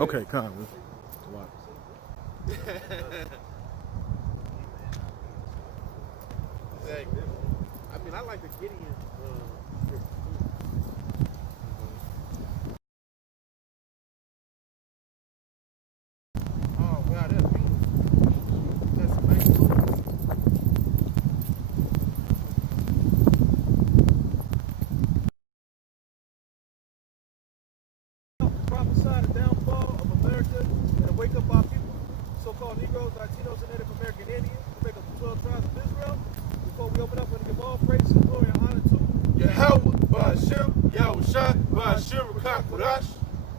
Okay, calm. Exactly. I mean, I like the Gideon scripture too. Oh wow, that's beautiful. That's amazing. Prophesy the downfall of America and to wake up our people, so-called Negroes, Latinos, and Native American Indians, to make up the 12 tribes of Israel. Before we open up, we're going to give all praise and glory and honor to Yahweh, Ba'ashem, Yahushua, Ba'ashem, Rakak, Kudash.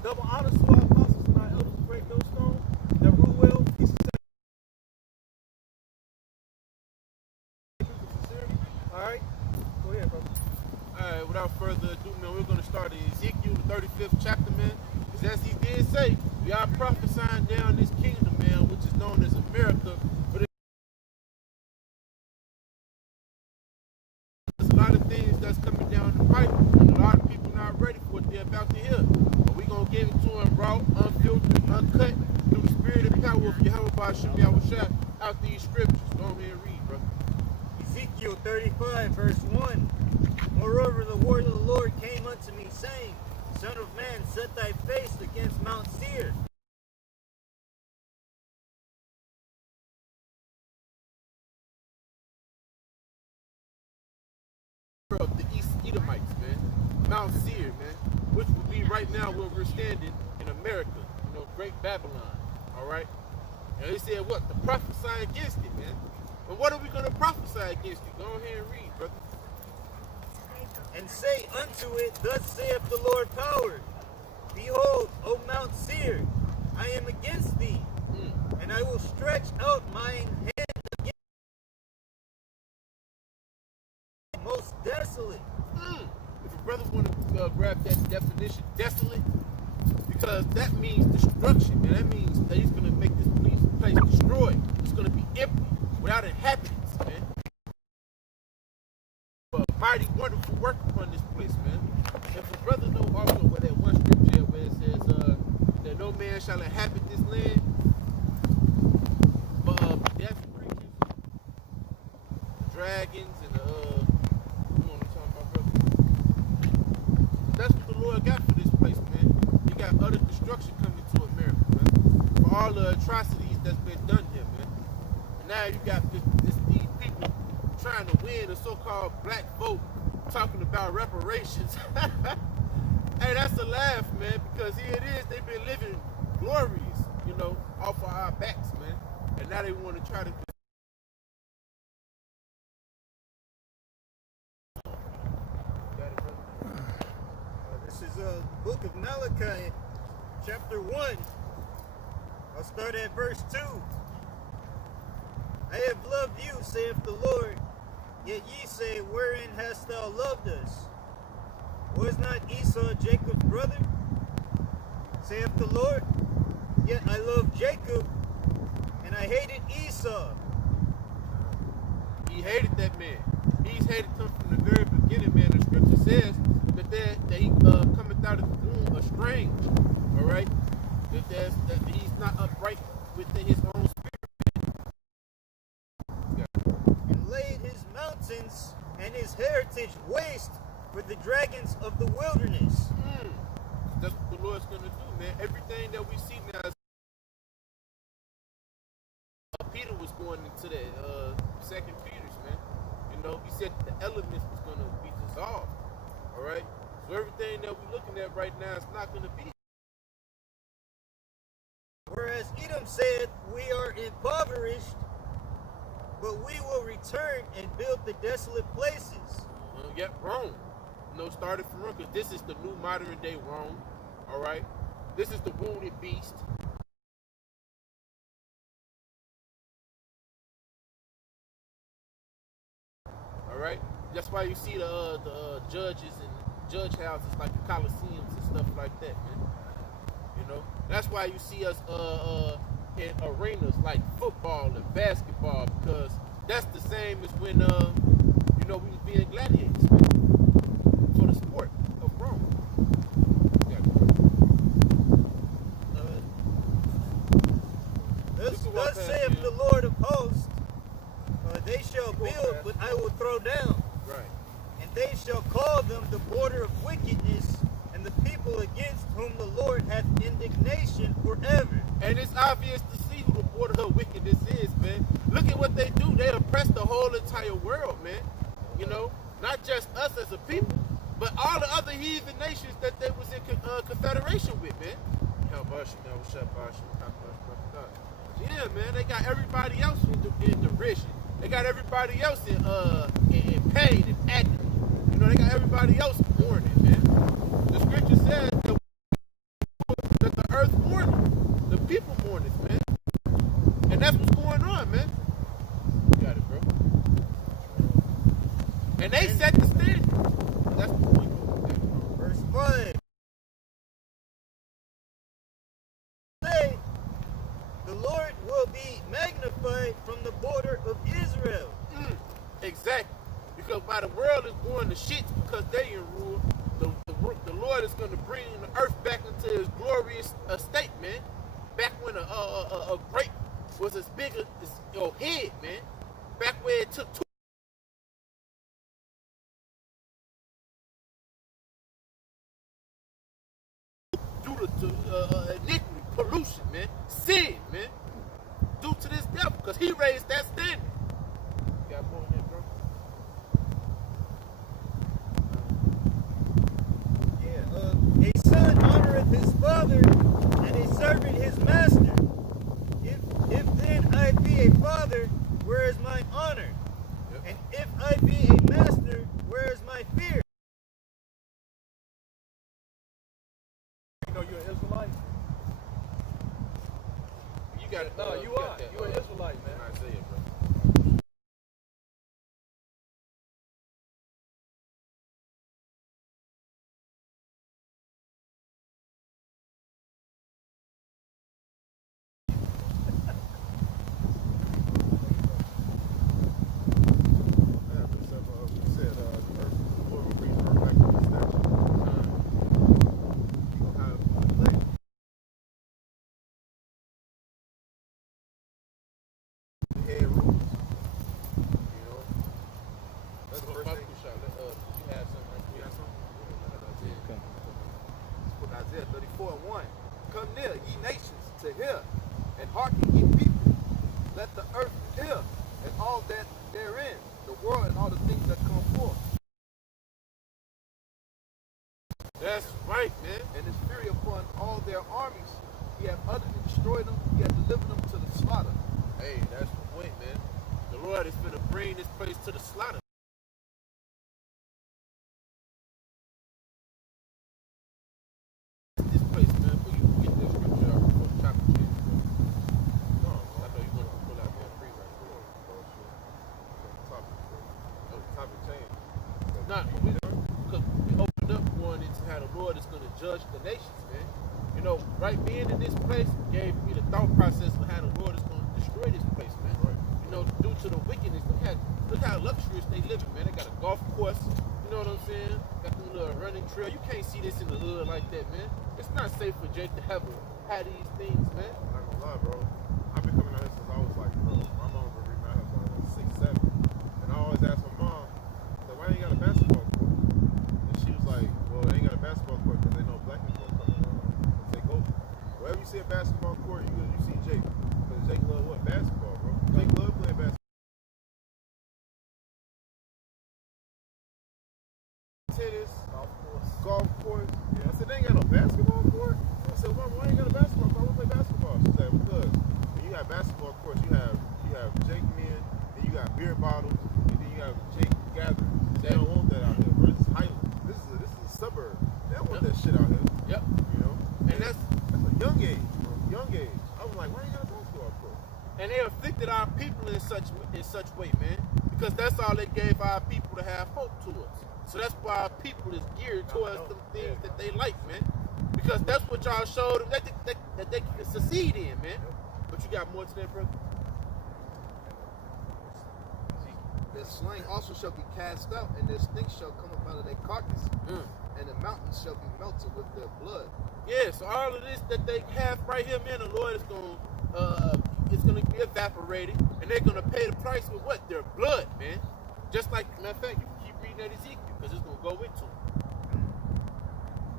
Double honors to our apostles and our elders of Great Millstone that rule well, peace and sincerity. All right, go ahead, brother. All right, without further ado, man, we're going to start in Ezekiel, the 35th chapter, man. Because as he did say, we are prophesying down this kingdom, man, which is known as America. But there's a lot of things that's coming down the pipe, and a lot of people not ready for what they're about to hear. But we're going to give it to them raw, unfiltered, uncut, through the spirit and power of Yahweh Ba'ashem Yahushua out these scriptures. Go ahead and read, brother. Ezekiel 35, verse 1. Moreover, the word of the Lord came unto me, saying, Son of man, set thy face against Mount Seir. Of the East Edomites, man. Mount Seir, man. Which would be right now where we're standing in America. You know, Great Babylon. Alright? And they said what? To prophesy against it, man. But what are we going to prophesy against it? Go ahead and read, brother. And say unto it, Thus saith the Lord power, Behold, O Mount Seir, I am against thee, and I will stretch out mine hand against thee, most desolate. If a brother want to grab that definition, desolate, because that means destruction, man. That means that he's going to make this place destroyed. It's going to be empty, without inhabitants, man. Mighty wonderful work upon this place, man. If a brother know also where that one scripture where it says that no man shall inhabit this land, but death creatures, dragons, and you know what I'm talking about, brother. That's what the Lord got for this place, man. He got utter destruction coming to America, man. For all the atrocities that's been done here, man. And now you got these people trying to win a so-called black vote, talking about reparations. Hey, that's a laugh, man, because here it is, they've been living glorious, you know, off of our backs, man. And now they want to try to This is the book of Malachi, chapter 1. I'll start at verse 2. I have loved you, saith the Lord. Yet ye say, Wherein hast thou loved us? Was not Esau Jacob's brother? Saith the Lord. Yet I loved Jacob, and I hated Esau. He hated that man. He's hated him from the very beginning, man. The scripture says that he cometh out of the womb estranged. All right? That he's not upright within his own spirit. And laid his mountains and his heritage waste with the dragons of the wilderness. That's what the Lord's going to do, man. Everything that we see now is Peter was going into that second Peter's, man. You know, he said the elements was going to be dissolved. All right? So everything that we're looking at right now is not going to be. Whereas Edom said, We are impoverished, but we will return and build the desolate places. Yep, Rome. You know, started from Rome, because this is the new modern day Rome. All right? This is the wounded beast. All right? That's why you see the judges and judge houses like the Coliseums and stuff like that, man. You know? That's why you see us in arenas like football and basketball, because that's the same as when you know, we was being gladiators, man, for the sport of Rome. they shall call them the border of wickedness, and the people against whom the Lord hath indignation forever. And it's obvious to see who the border of wickedness is, man. Look at what they do. They oppress the whole entire world, man. You know, not just us as a people, but all the other heathen nations that they was in confederation with, man. Yeah, man, they got everybody else in derision. They got everybody else in pain and agony. You know, they got everybody else mourning, man. The scripture says that the earth mourning, the people mourning, man. And that's what's going on, man. You got it, bro. And they set the standard. That's the point. Verse 5. Say, the Lord will be magnified from the border of Israel. Exactly. Because by the world is going to shit because they in rule, the Lord is going to bring the earth back into his glorious state, man. Back when a grape was as big as your head, man. Back where it took two. Due to iniquity, pollution, man. Sin, man. Due to this devil, because he raised that standard. You got more in there, bro? A son honoreth his father, and a servant his master. If then I be a father, where is my honor? Yep. And if I be a master, where is my fear? You know you're an Israelite? You got it. No, you are. You're an Israelite, man. Isaiah, bro. Isaiah 34:1. Come near, ye nations, to hear, and hearken, ye people. Let the earth hear, and all that therein, the world and all the things that come forth. That's right, man. And his fury upon all their armies. He hath utterly destroyed them. He hath delivered them to the slaughter. Hey, that's the point, man. The Lord is going to bring this place to the slaughter. This place, man, before you get this scripture out, before the chapter change, bro. No, I know you want to pull out that free right quick. Topic change. Not, because we opened up going into how the Lord is going to judge the nations, man. You know, right being in this place gave me the thought process of how the Lord is going to destroy this place, man. Right. You know, due to the wickedness, look how luxurious they living, man. They got a golf course, you know what I'm saying? Got the little running trail. You can't see this in the hood like that, man. It's not safe for Jake to have these things, man. I'm not gonna lie, bro. I've been coming out here since I was like, bro, my mom would read my house when I was like 6, 7. And I always asked my mom, so why ain't got a basketball court? And she was like, well, they ain't got a basketball court because they know black people are coming around and take over. Wherever you see a basketball court, you see Jake. Because Jake love what? Basketball, bro. Jake love playing basketball. Tennis, golf course. Yeah. I said, they ain't got no basketball court? I said, Mama, why ain't got a basketball court? I want to play basketball. She said, because when you got basketball courts, you have Jake men, then you got beer bottles, and then you have Jake gathering. They don't want that out here, bro. This is Highland. This is a suburb. They don't want that shit out here. Yep. You know? And that's a young age, bro. Young age. I was like, why ain't got a basketball court? And they afflicted our people in such way, man. Because that's all they gave our people to have hope to us. So that's why our people is geared towards the things that they like, man. Because that's what y'all showed them that they can succeed in, man. But you got more to that, brother? Their slain also shall be cast out, and their stink shall come up out of their carcass, and the mountains shall be melted with their blood. Yeah, so all of this that they have right here, man, the Lord is it's gonna be evaporated, and they're gonna pay the price with what? Their blood, man. Just like, matter of fact, you keep reading that Ezekiel. because it's going to go into it.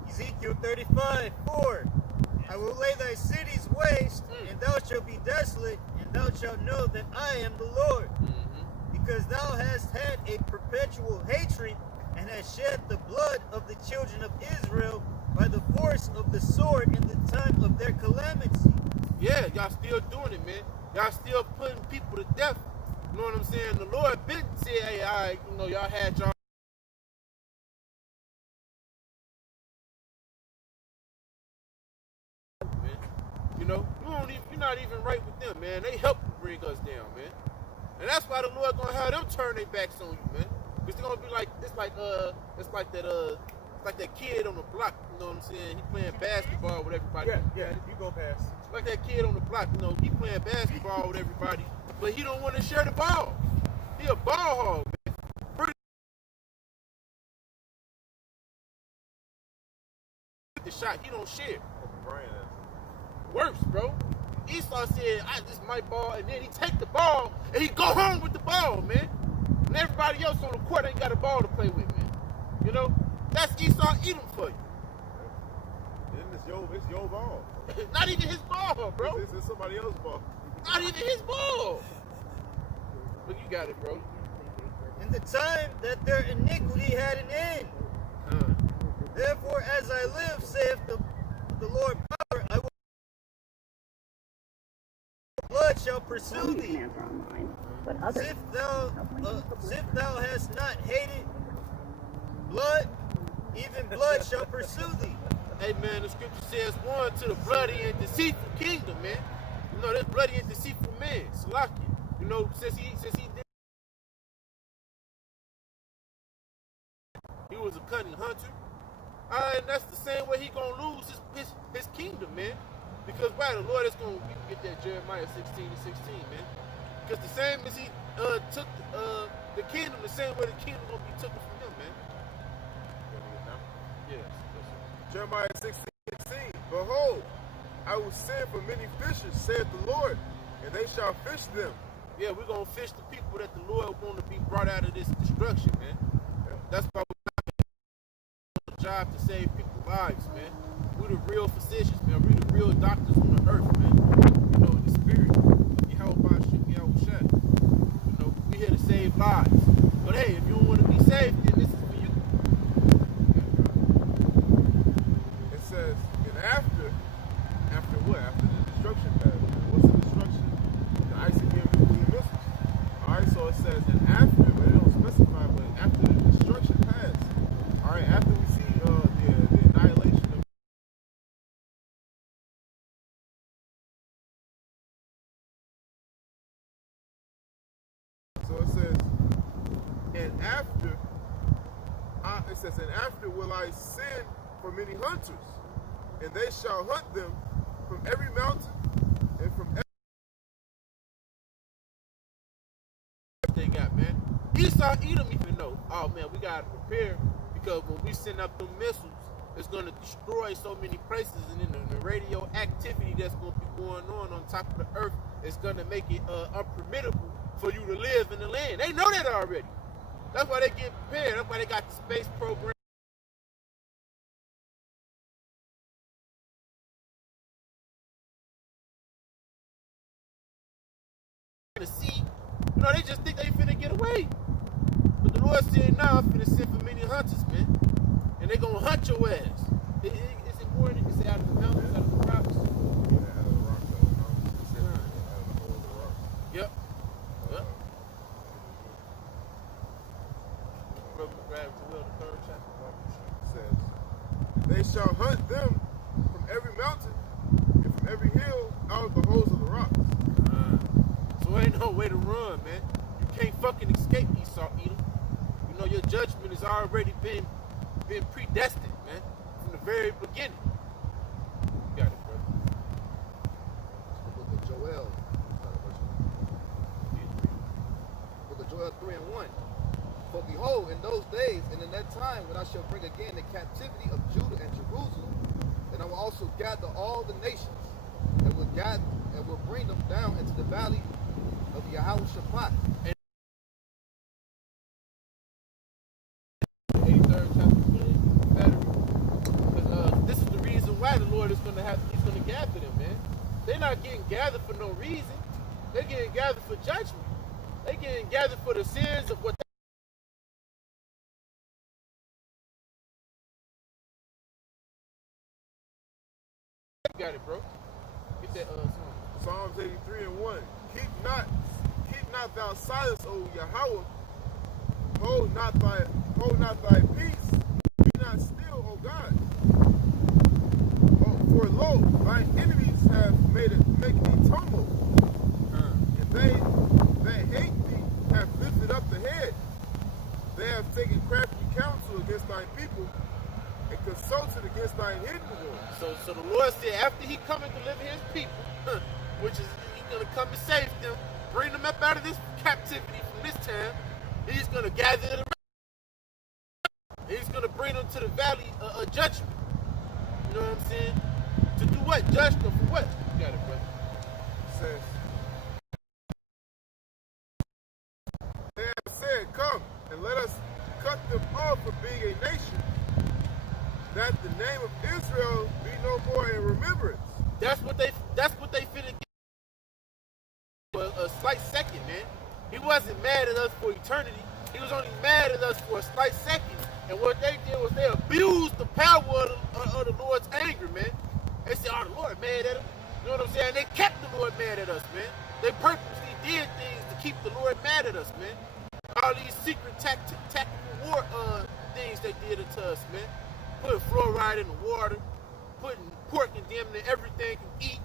Ezekiel 35:4. I will lay thy cities waste, and thou shalt be desolate, and thou shalt know that I am the Lord. Because thou hast had a perpetual hatred, and hast shed the blood of the children of Israel by the force of the sword in the time of their calamity. Yeah, y'all still doing it, man. Y'all still putting people to death. You know what I'm saying? The Lord been said, hey, all right, you know, y'all had y'all. Man. You know, you're not even right with them, man. They help bring us down, man. And that's why the Lord gonna have them turn their backs on you, man. Because they're gonna be like, it's like that kid on the block, you know what I'm saying? He playing basketball with everybody. Yeah, you go past. Like that kid on the block, you know, he playing basketball with everybody, but he don't want to share the ball. He a ball hog, man. The shot, he don't share. Worse, bro. Esau said, this is my ball, and then he take the ball, and he go home with the ball, man. And everybody else on the court ain't got a ball to play with, man. You know? That's Esau Edom for you. It's your ball. Not even his ball, bro. It's somebody else's ball. Not even his ball. But you got it, bro. In the time that their iniquity had an end. Therefore, as I live, saith the Lord power, I will blood shall pursue thee. As if thou hast not hated blood, even blood shall pursue thee. Hey man, the scripture says one to the bloody and deceitful kingdom, man. You know, this bloody and deceitful man, Salakia. You know, since he did, he was a cunning hunter. And that's the same way he gonna lose his kingdom, man. Because why? The Lord is gonna get that Jeremiah 16:16, man. Because the same as he took the kingdom, the same way the kingdom gonna be taken from him, man. Yes. Jeremiah 16:16. Behold, I will send for many fishers, saith the Lord, and they shall fish them. Yeah, we're going to fish the people that the Lord want to be brought out of this destruction, man. That's why we're not job to save people's lives, man. We're the real physicians, man. We're the real doctors on the earth, man. You know, the spirit. You know, we're here to save lives. But hey, if you don't want to be saved, then this is for you. It says, and after what? After the destruction pattern. What's the destruction? The ICBM nuclear missiles. Alright, so it says, and after, but it don't specify, but after the destruction passed. Alright, after we see the annihilation of so it says, and after will I send for many hunters, and they shall hunt them from every mountain and from every They got, man. Esau Edom even know, oh man, we gotta prepare because when we send up the missiles, it's gonna destroy so many places, and then the radioactivity that's gonna be going on top of the earth is gonna make it unpermittable for you to live in the land. They know that already. That's why they get prepared. That's why they got the space program. To see, you know, they just think they finna get away. But the Lord said, nah, I'm finna send for many hunters, man. And they gonna hunt your ass. It's important to say out of the mountains, out of the rocks. Yep. Yep. Grab the 3rd chapter. says, they shall hunt them from every mountain and from every hill out of the holes of the rocks. So ain't no way to run, man. You can't fucking escape Esau Edom. You know your judgment has already been predestined, man, from the very beginning. You got it, brother. The book of Joel. Book of Joel 3:1. For behold, in those days and in that time when I shall bring again the captivity of Judah and Jerusalem, and I will also gather all the nations, and will bring them down into the valley of Yahweh Shaphat. is going to have, he's going to gather them, man. They're not getting gathered for no reason. They're getting gathered for judgment. They're getting gathered for the sins of what they got it, bro. Get that song. Psalms 83:1. Keep not thou silence, O Yahweh. Hold not thy peace. Be not still, O God. Oh, for lo, thy enemies have made thee tumble. And they that hate thee have lifted up the head. They have taken crafty counsel against thy people and consulted against thine hidden ones. So the Lord said, after he come and deliver his people, which is he's going to come and save them, bring them up out of this captivity from this time, he's going to gather them. He's going to bring them to the valley of judgment. You know what I'm saying? To do what? Judge them for what? You got it, brother. It says, they have said, come and let us cut them off from being a nation, that the name of Israel be no more in remembrance. That's what they finna get for a slight second, man. He wasn't mad at us for eternity. He was only mad at us for a slight second. And what they did was they abused the power of the Lord's anger, man. They said, oh, the Lord mad at him. You know what I'm saying? They kept the Lord mad at us, man. They purposely did things to keep the Lord mad at us, man. All these secret tactical war things they did it to us, man. Putting fluoride in the water, putting pork in damn near everything you eat,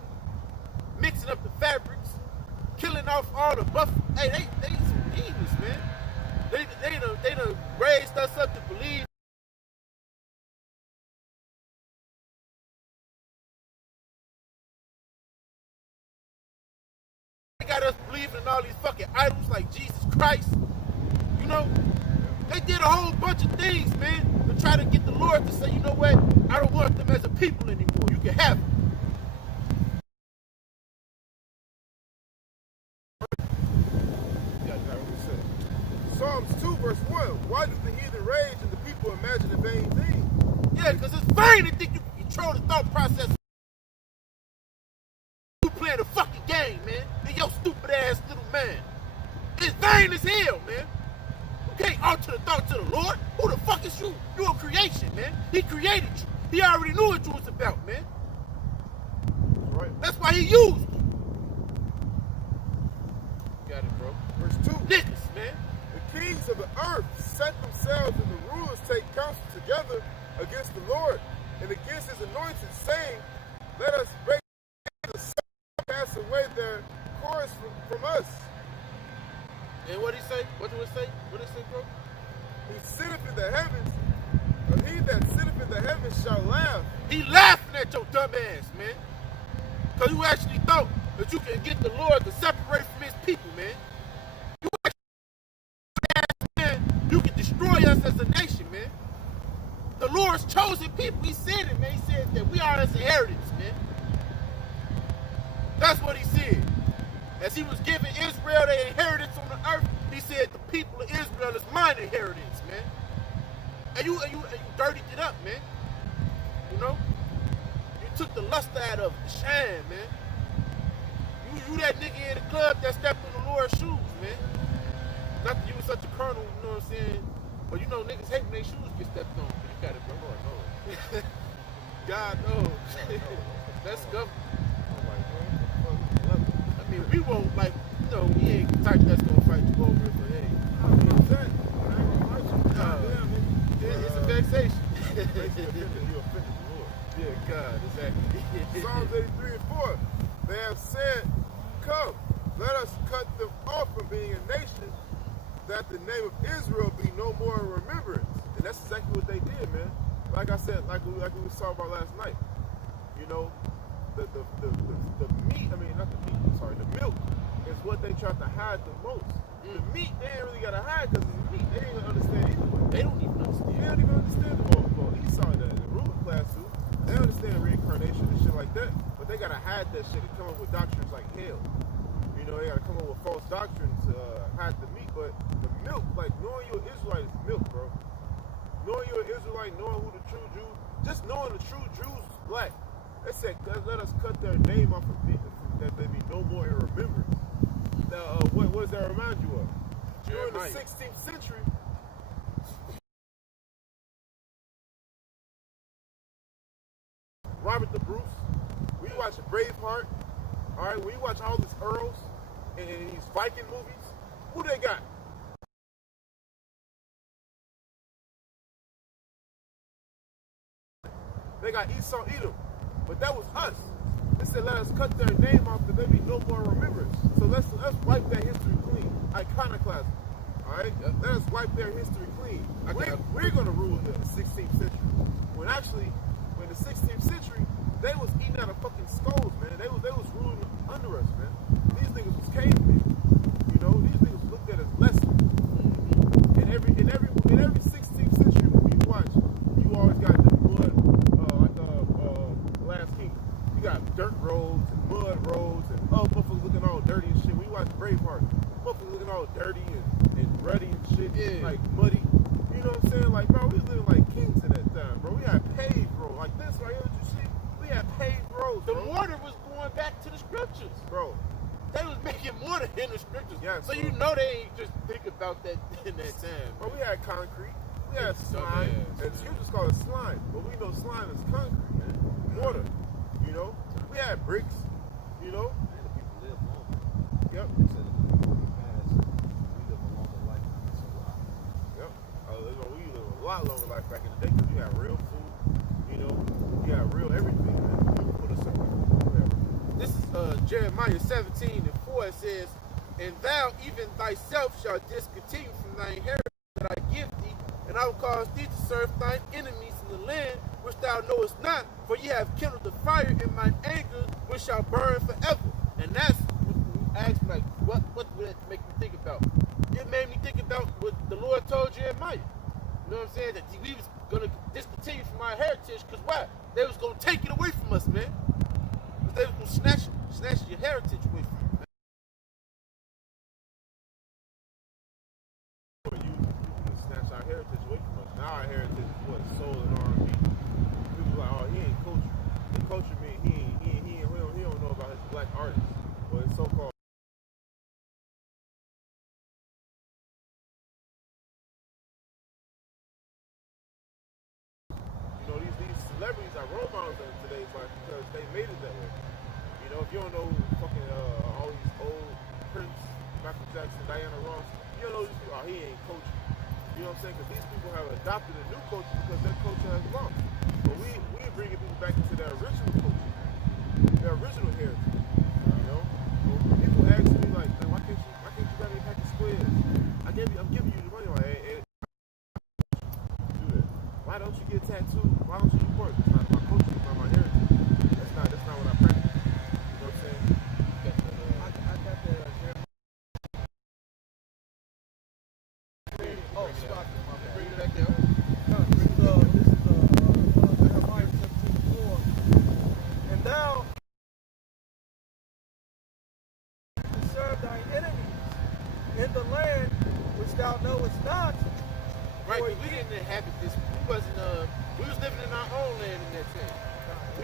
mixing up the fabrics, killing off all the buff. Hey, they some demons, man. They done raised us up to believe. They got us believing in all these fucking idols like Jesus Christ. You know, they did a whole bunch of things, man, to try to get the Lord to say, you know what, I don't want them as a people anymore. You can have them. Psalms 2 verse 1. Why do the heathen rage and the people imagine a vain thing? Yeah, because it's vain to think you can control the thought process. You playing a fucking game, man. And your stupid ass little man. It's vain as hell, man. You can't alter the thoughts of the Lord. Who the fuck is you? You're a creation, man. He created you. He already knew what you was about, man. Right. That's why he used you. Got it, bro. Verse 2. Niggas, man. The kings of the earth set themselves and the rulers take counsel together against the Lord and against his anointed, saying, let us break the sun, pass away their course from us. And what he say? What do it say? What did it say, bro? He sitteth in the heavens, or he that sitteth in the heavens shall laugh. He laughing at your dumb ass, man. Because you actually thought that you can get the Lord to separate from his people, man. You actually man, you can destroy us as a nation, man. The Lord's chosen people, he said it, man. He said that we are his inheritance, man. That's what he said. As he was giving Israel their inheritance on the earth, he said the people of Israel is mine inheritance, man. And you dirtied it up, man. You know? You took the luster out of it, the shine, man. You that nigga in the club that stepped on the Lord's shoes, man. Not that you was such a colonel, you know what I'm saying? But you know niggas hate when their shoes get stepped on. You got it, bro. Lord knows. God knows. Let's go. I mean, we won't, like, you know, we ain't the type that's gonna fight you over it, but hey. I mean, It's a vexation. you offended the Lord. Yeah, God, exactly. Psalms 83 and 4. They have said, come, let us cut them off from being a nation, that the name of Israel be no more in remembrance. And that's exactly what they did, man. Like I said, like we was talking about last night. You know, the meat, I mean, not the meat, sorry, the milk is what they tried to hide the most. The meat, they ain't really got to hide because it's meat. They ain't going to understand either way. They don't even understand. They don't even understand the well, Esau, the ruling class too. They understand reincarnation and shit like that, but they got to hide that shit and come up with doctrines like hell. You know, they got to come up with false doctrines to hide the meat, but the milk, like knowing you're an Israelite is milk, bro. Knowing you're an Israelite, knowing who the true Jews, just knowing the true Jews is black. They said, let us cut their name off of it, that they be no more in remembrance. Now, what does that remind you of? During the 16th century, Robert the Bruce, we watch Braveheart, all right, when you watch all these Earls and these Viking movies, who they got? They got Esau Edom, but that was us. They said, let us cut their name off that there be no more remembrance. So let's wipe that history clean. Iconoclasm. All right? Yep. Let us wipe their history clean. We're going to rule the 16th century. When the 16th century, they was eating out of fucking skulls, man. They was ruling under us, man. These niggas was cavemen. You know, these niggas looked at us less. In every 16th century movie you watch, you always got the blood, like Last Kingdom. You got dirt roads and mud roads and motherfuckers looking all dirty and shit. When you watch Braveheart, motherfuckers looking all dirty and ruddy and shit, like muddy. You know what I'm saying? Like, bro, we was living like kings in that time, bro. We had paved roads like this right here. What you see? We had paved roads. The bro. mortar was going back to the scriptures, bro. They was making mortar in the scriptures. Yes, so bro. you know they ain't just think about that in that time. Bro, we had concrete. We had slime. And you just call it slime, but we know slime is concrete, man. Mortar. You know? We had bricks. You know? And the people live longer. Yep. They said that the people in the past, we live a longer life than this a lot. Yep. We live a lot longer life back in the day because you had real food. You know? You had real everything, man. You put us somewhere. Whatever. This is Jeremiah 17:4. It says, and thou even thyself shalt discontinue from thy inheritance that I give thee, and I will cause thee to serve thine enemies in the land which thou knowest not, for ye have kindled the fire in mine anger, which shall burn forever. And that's what you asked me, like, what would that make me think about? It made me think about what the Lord told Jeremiah. You know what I'm saying? That we was going to discontinue from our heritage, because why? They was going to take it away from us, man. Because they was going to snatch your heritage away from you, man. You snatch our heritage away from us. Now our heritage is what? Soul and R&B. People like, oh, he ain't culture. The culture mean he don't know about his black artists or his so-called. You know, these celebrities are role models in today's life because they made it that way. You know, if you don't know fucking all these old Prince, Michael Jackson, Diana Ross, you don't know these people. Oh, he ain't culture. You know what I'm saying? Because these people have adopted a new culture because their culture has lost. But we bringing people back into their original culture, their original heritage. You know, when people ask me like, man, why can't you buy me a pack of squares? I'm giving you the money. Like, hey, do that. Why don't you get tattooed? Why don't you report? It's not my culture. It's not my heritage. That's not what I practice. You know what I'm saying? I got the oh, stop. Bring it back down. This is Jeremiah 17:4. And thou to serve thine enemies in the land which thou knowest not. Right, because we didn't inhabit this. We was living in our own land in that time. We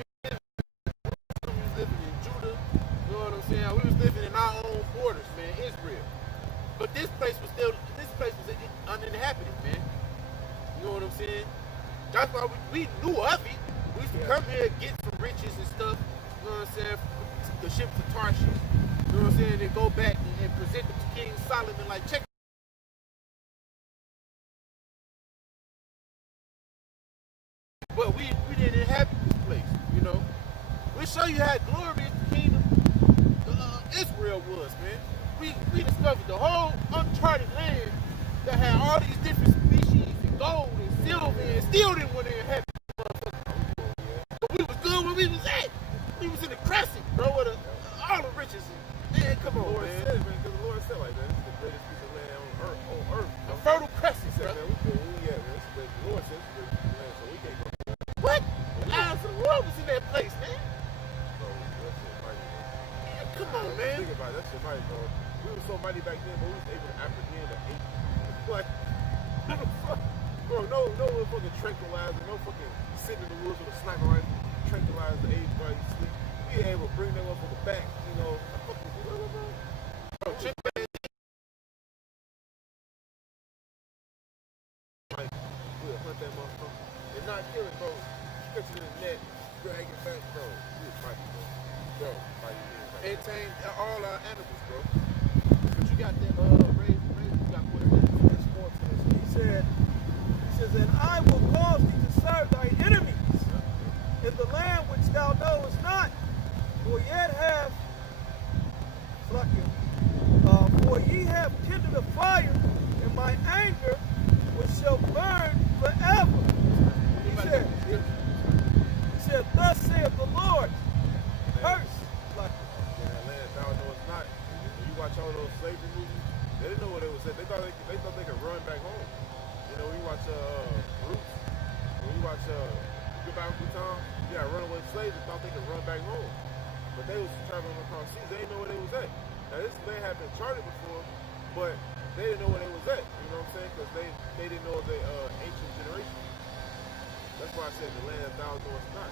was living in Judah, you know what I'm saying? We was living in our own borders, man, Israel. But this place was uninhabited, man. You know what I'm saying? That's why we knew of it. We used to come here and get some riches and stuff, you know what I'm saying? The ship to Tarshish, you know what I'm saying? Then go back and present it to King Solomon, like, check. But we didn't inhabit this place, you know. We show you how glorious the kingdom Israel was, man. We discovered the whole uncharted land that had all these different species and gold and silver and still didn't want to inhabit the motherfucker. But we was good where we was at. We was in the crescent, bro, with all the riches. Man, come on, Lord man. said, man, because the Lord said like that. This is the greatest piece of land on earth. A fertile crescent, He said, bro. man, we good. We at, man. The Lord said it's the greatest piece of land, so we can't go. What? The lions of the world was in that place, man. So that's it, mighty, man. Man, come on, man. Think about it. That shit mighty, bro. We were so mighty back then, but we was able to apprehend an ape. Like, how the fuck? Bro, no fucking tranquilizer, no fucking sitting in the woods with a sniper rifle. tranquilize the age while you sleep. We ain't able to bring them up on the back, you know. Bro, chimpanzees like we'll hunt that motherfucker and not kill it, bro. Catch it in the net, drag it back, bro. We'll fight it, bro. Bro, fight it. And tame all our animals, bro. But you got that raised, you got put in There's more to this. He says, and I will cause thee to serve thy enemies in the land which thou knowest not, for yet have for ye have kindled a fire in my anger, which shall burn forever. He said, thus saith the Lord, curse. land, thou knowest not. When you watch all those slavery movies, they didn't know what it was. They thought they could run back home. You know, when you watch Roots, when you watch Goodbye Uncle Tom, you got runaway slaves that thought they could run back home. But they was traveling across seas. They didn't know where they was at. Now this land had been charted before, but they didn't know where they was at. You know what I'm saying? Because they didn't know the ancient generation. That's why I said the land thou knowest not.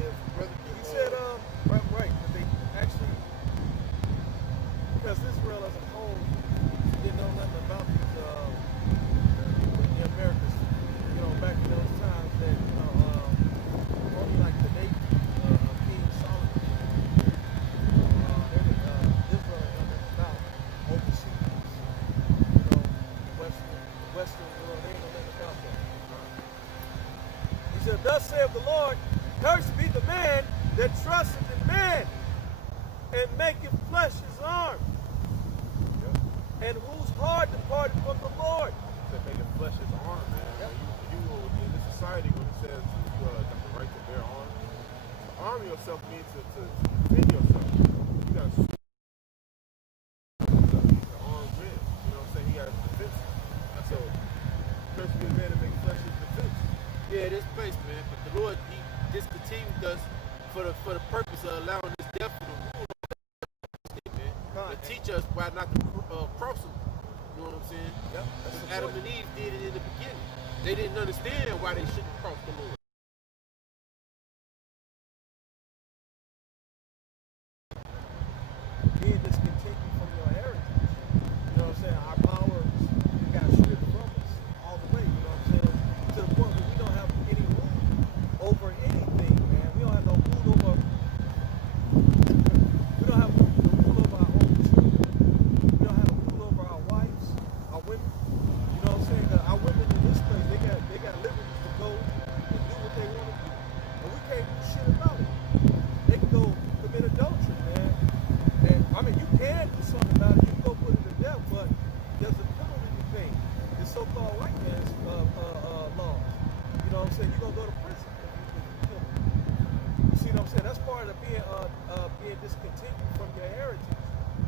He said, right, but they actually, because Israel as a whole didn't know nothing about these the Americas, you know, back in those times that, you know, only like the Navy, King Solomon, Israel ain't know nothing about overseas, you know, Western world, they ain't know nothing about that. He said, thus saith the Lord, cursed be the man that trusteth in man and maketh flesh his arm, and whose heart departed from the Lord. That making flesh his arm, man. Yep. You in this society, when it says you got the right to bear arms, arm yourself means to defend yourself. You got to armed man. You know what I'm saying? He got to defend. So, cursed be the man that makes flesh his defense. Yeah, this place, man. But the Lord, He discontinued us for the purpose of allowing this death to rule on man. To teach us why not to cross Him. You know what I'm saying? Yep. Adam and Eve did it in the beginning. They didn't understand why they shouldn't cross the Lord. Being discontinued from your heritage. You know what I'm saying? Our powers got stripped from us all the way, you know what I'm saying? To the point where we don't have any rule over anything, man. We don't have no rule over our own children. We don't have a rule over our wives, our women. You know what I'm saying? Our women in this place, they got liberties to go and do what they want to do. And we can't do shit about it. They can go commit adultery, man. And I mean, you can do something about it. You can go put it to death, but there's a penalty to pay. The so-called white man's laws. You know what I'm saying? You're gonna go to prison if you kill them. You see what I'm saying? That's part of being discontinued from your heritage.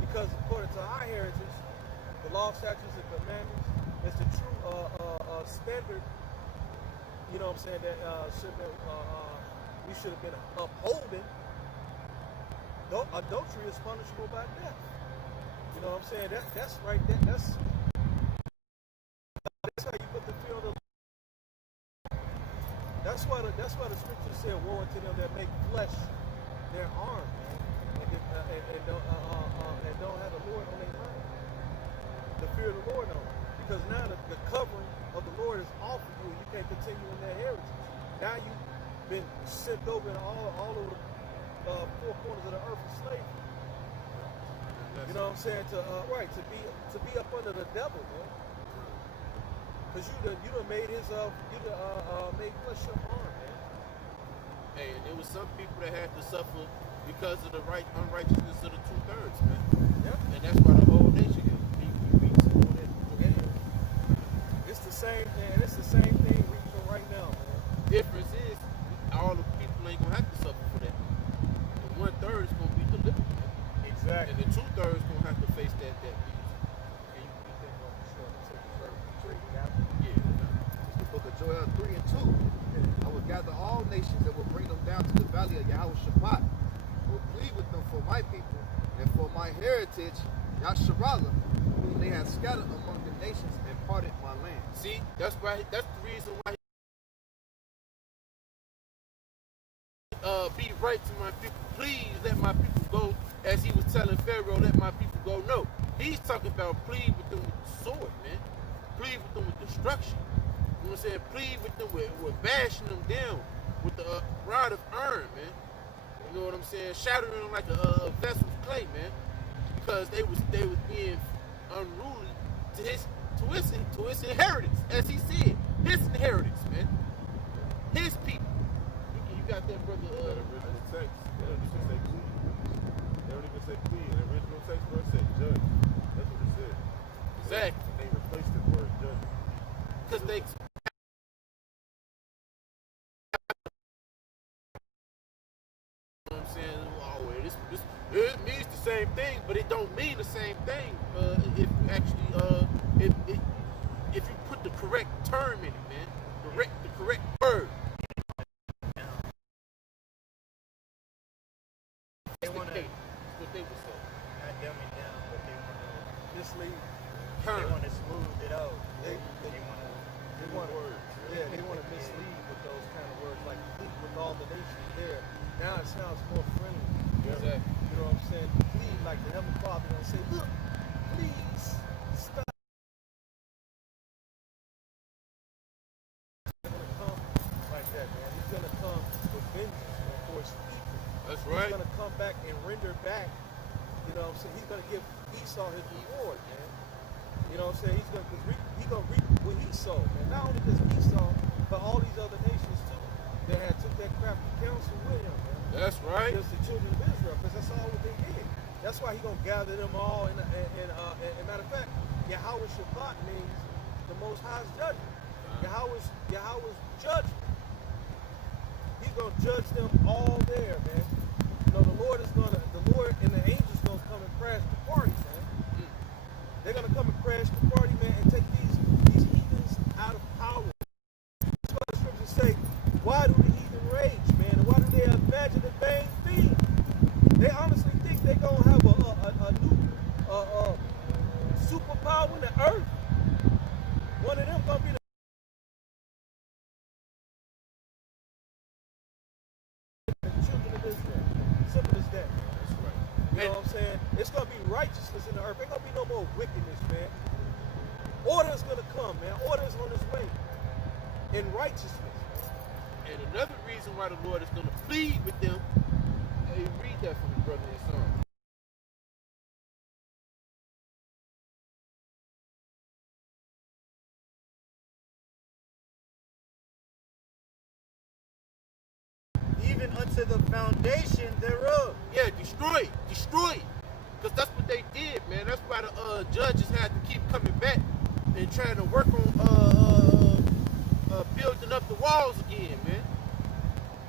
Because according to our heritage, the law, statutes, and commandments is the true standard. You know what I'm saying? That we should have been upholding. Adultery is punishable by death. You know what I'm saying? That's right. That's how you put the fear on the. That's why the scripture said, "Woe unto them that make flesh their arm, man, and don't have the Lord on their mind. The fear of the Lord on them, because now the covering of the Lord is off of you, and you can't continue in that heritage. Now you've been sent over in all over the four corners of the earth as slavery. You know what I'm saying? To be up under the devil, man. Because you done made made flesh your arm, man. Hey, and there was some people that had to suffer because of the unrighteousness of the 2/3, man. Yep. And that's why the whole nation is It's the same thing. It's the same thing reaching right now, man. Difference is all the people ain't gonna have to suffer for that. The 1/3 is gonna be delivered, man. Exactly. And the 2/3 gonna have to face that beast. It's the book of Joel 3 and 2. I will gather all nations and will bring them down to the valley of Yahweh Shabbat. I will plead with them for my people and for my heritage, Yasharallah, whom they have scattered among the nations and parted my land. See, that's the reason why right to my people. Please let my people go, as he was telling Pharaoh, let my people go. No, he's talking about plead with them with the sword, man. Plead with them with destruction. You know what I'm saying? Plead with them with bashing them down with the rod of iron, man. You know what I'm saying? Shattering them like a vessel of clay, man. Because they was being unruly to his inheritance, as he said, his inheritance, man. His people. You got that, brother? That original text, they don't even say plead. They don't even say plead. The original text word said judge. That's what it said. Exactly. They replaced the word judge. Because they. You know what I'm saying? Oh, it means the same thing, but it don't mean the same thing. If you actually, if you put the correct term in it, man, the correct word. They want to, What they would say. not dumb it down, but they want to, Mislead. they want to smooth it out. They Want to, want to, yeah, they want to mislead with those kind of words, like plead with all the nations there. Now it sounds more friendly. Exactly. You know what I'm saying? Plead like the Heavenly Father gonna say, look, please stop. He's gonna come like that, man. He's gonna come with vengeance, man, for his people. That's right. He's gonna come back and render back. You know what I'm saying? He's gonna give Esau his reward, man. You know what I'm saying? He's gonna reap what he sowed, man. Not only just Esau, but all these other nations too that had took that crafty counsel with him, man. That's right. Just the children of Israel, because that's all what they did. That's why he's gonna gather them all. And matter of fact, Yahweh Shabbat means the Most High's judgment. Yahweh's judgment. He's gonna judge them all there, man. You know, the Lord and the angels gonna come and crash the party, man. They're gonna come and crash the party, man, and take these heathens out of power. That's why the scriptures say, why do the heathen rage, man? And why do they imagine a vain thing? They honestly think they're gonna have a new superpower in the earth. One of them gonna be the children of Israel. Simple as that. That's right. You know what I'm saying? It's going to be righteousness in the earth. Ain't going to be no more wickedness, man. Order's going to come, man. Order's on its way. In righteousness. And another reason why the Lord is going to plead with them, hey, read that for me, brother and son. even unto the foundation thereof. Yeah, destroy it. Because that's what they did, man. That's why the judges had to keep coming back and trying to work on building up the walls again, man.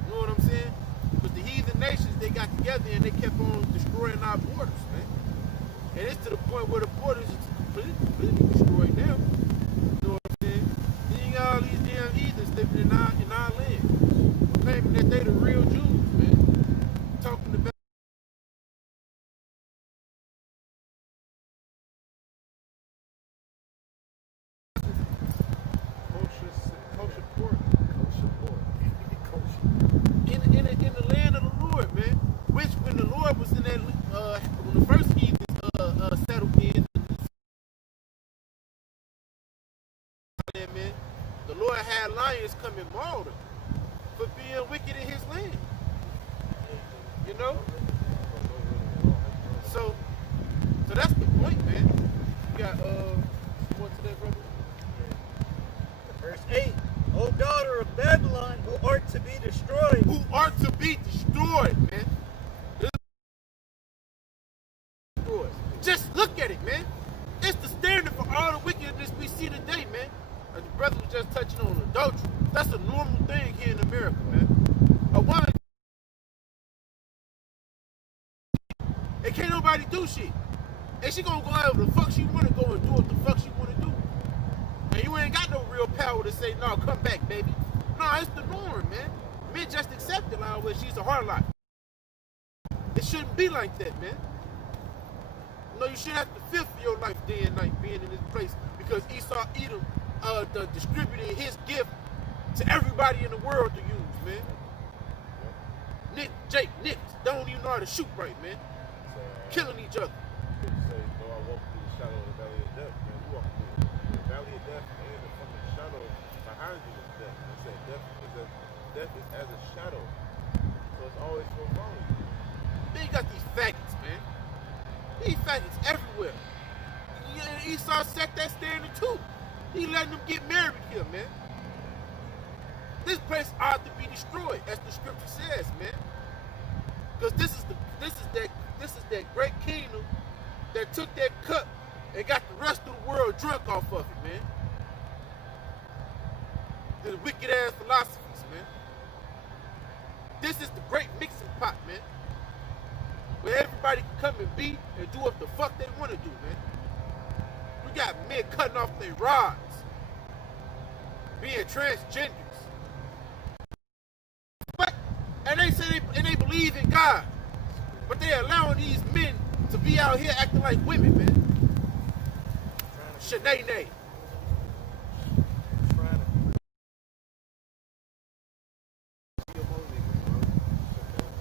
You know what I'm saying? But the heathen nations, they got together and they kept on destroying our borders, man. And it's to the point where the borders is completely destroyed now. You know what I'm saying? Then you got all these damn heathens living in our land, claiming that they the real Jews, man. Talking about in the land of the Lord, man. Which when the Lord was in that, when the first heathens settled in, man, the Lord had lions come and maul them for being wicked in His land. You know. So that's the point, man. You got more to that, brother. Verse 8, O daughter of Babylon, who art to be destroyed. Who are to be destroyed, man. Just look at it, man. It's the standard for all the wickedness we see today, man. As the brother was just touching on adultery. That's a normal thing here in America, man. A woman, and can't nobody do shit. And she gonna go out where the fuck she wanna go and do what the fuck she wanna do. And you ain't got no real power to say, no, come back, baby. No, it's the norm, man. Men just accept it now where she's a harlot. It shouldn't be like that, man. No, you should have to fear for your life day and night being in this place because Esau Edom distributed his gift to everybody in the world to use, man. Jake, Nick, don't even know how to shoot right, man. Killing each other. They say, no, I walk through the shadow of the valley of death, man. You walk through the valley of death and the fucking shadow behind you is death. They say death is as a shadow. So it's always going to follow you. Then you got these faggots, man. These faggots everywhere. Esau set that standard too. He letting them get married here, man. This place ought to be destroyed, as the scripture says, man. Because this is that great kingdom that took that cup and got the rest of the world drunk off of it, man. The wicked ass philosophies, man. This is the great mixing pot, man. Where everybody can come and be and do what the fuck they want to do, man. We got men cutting off their rods, being transgenders. But, and they say they believe in God, but they allowing these men to be out here acting like women, man. Shanae.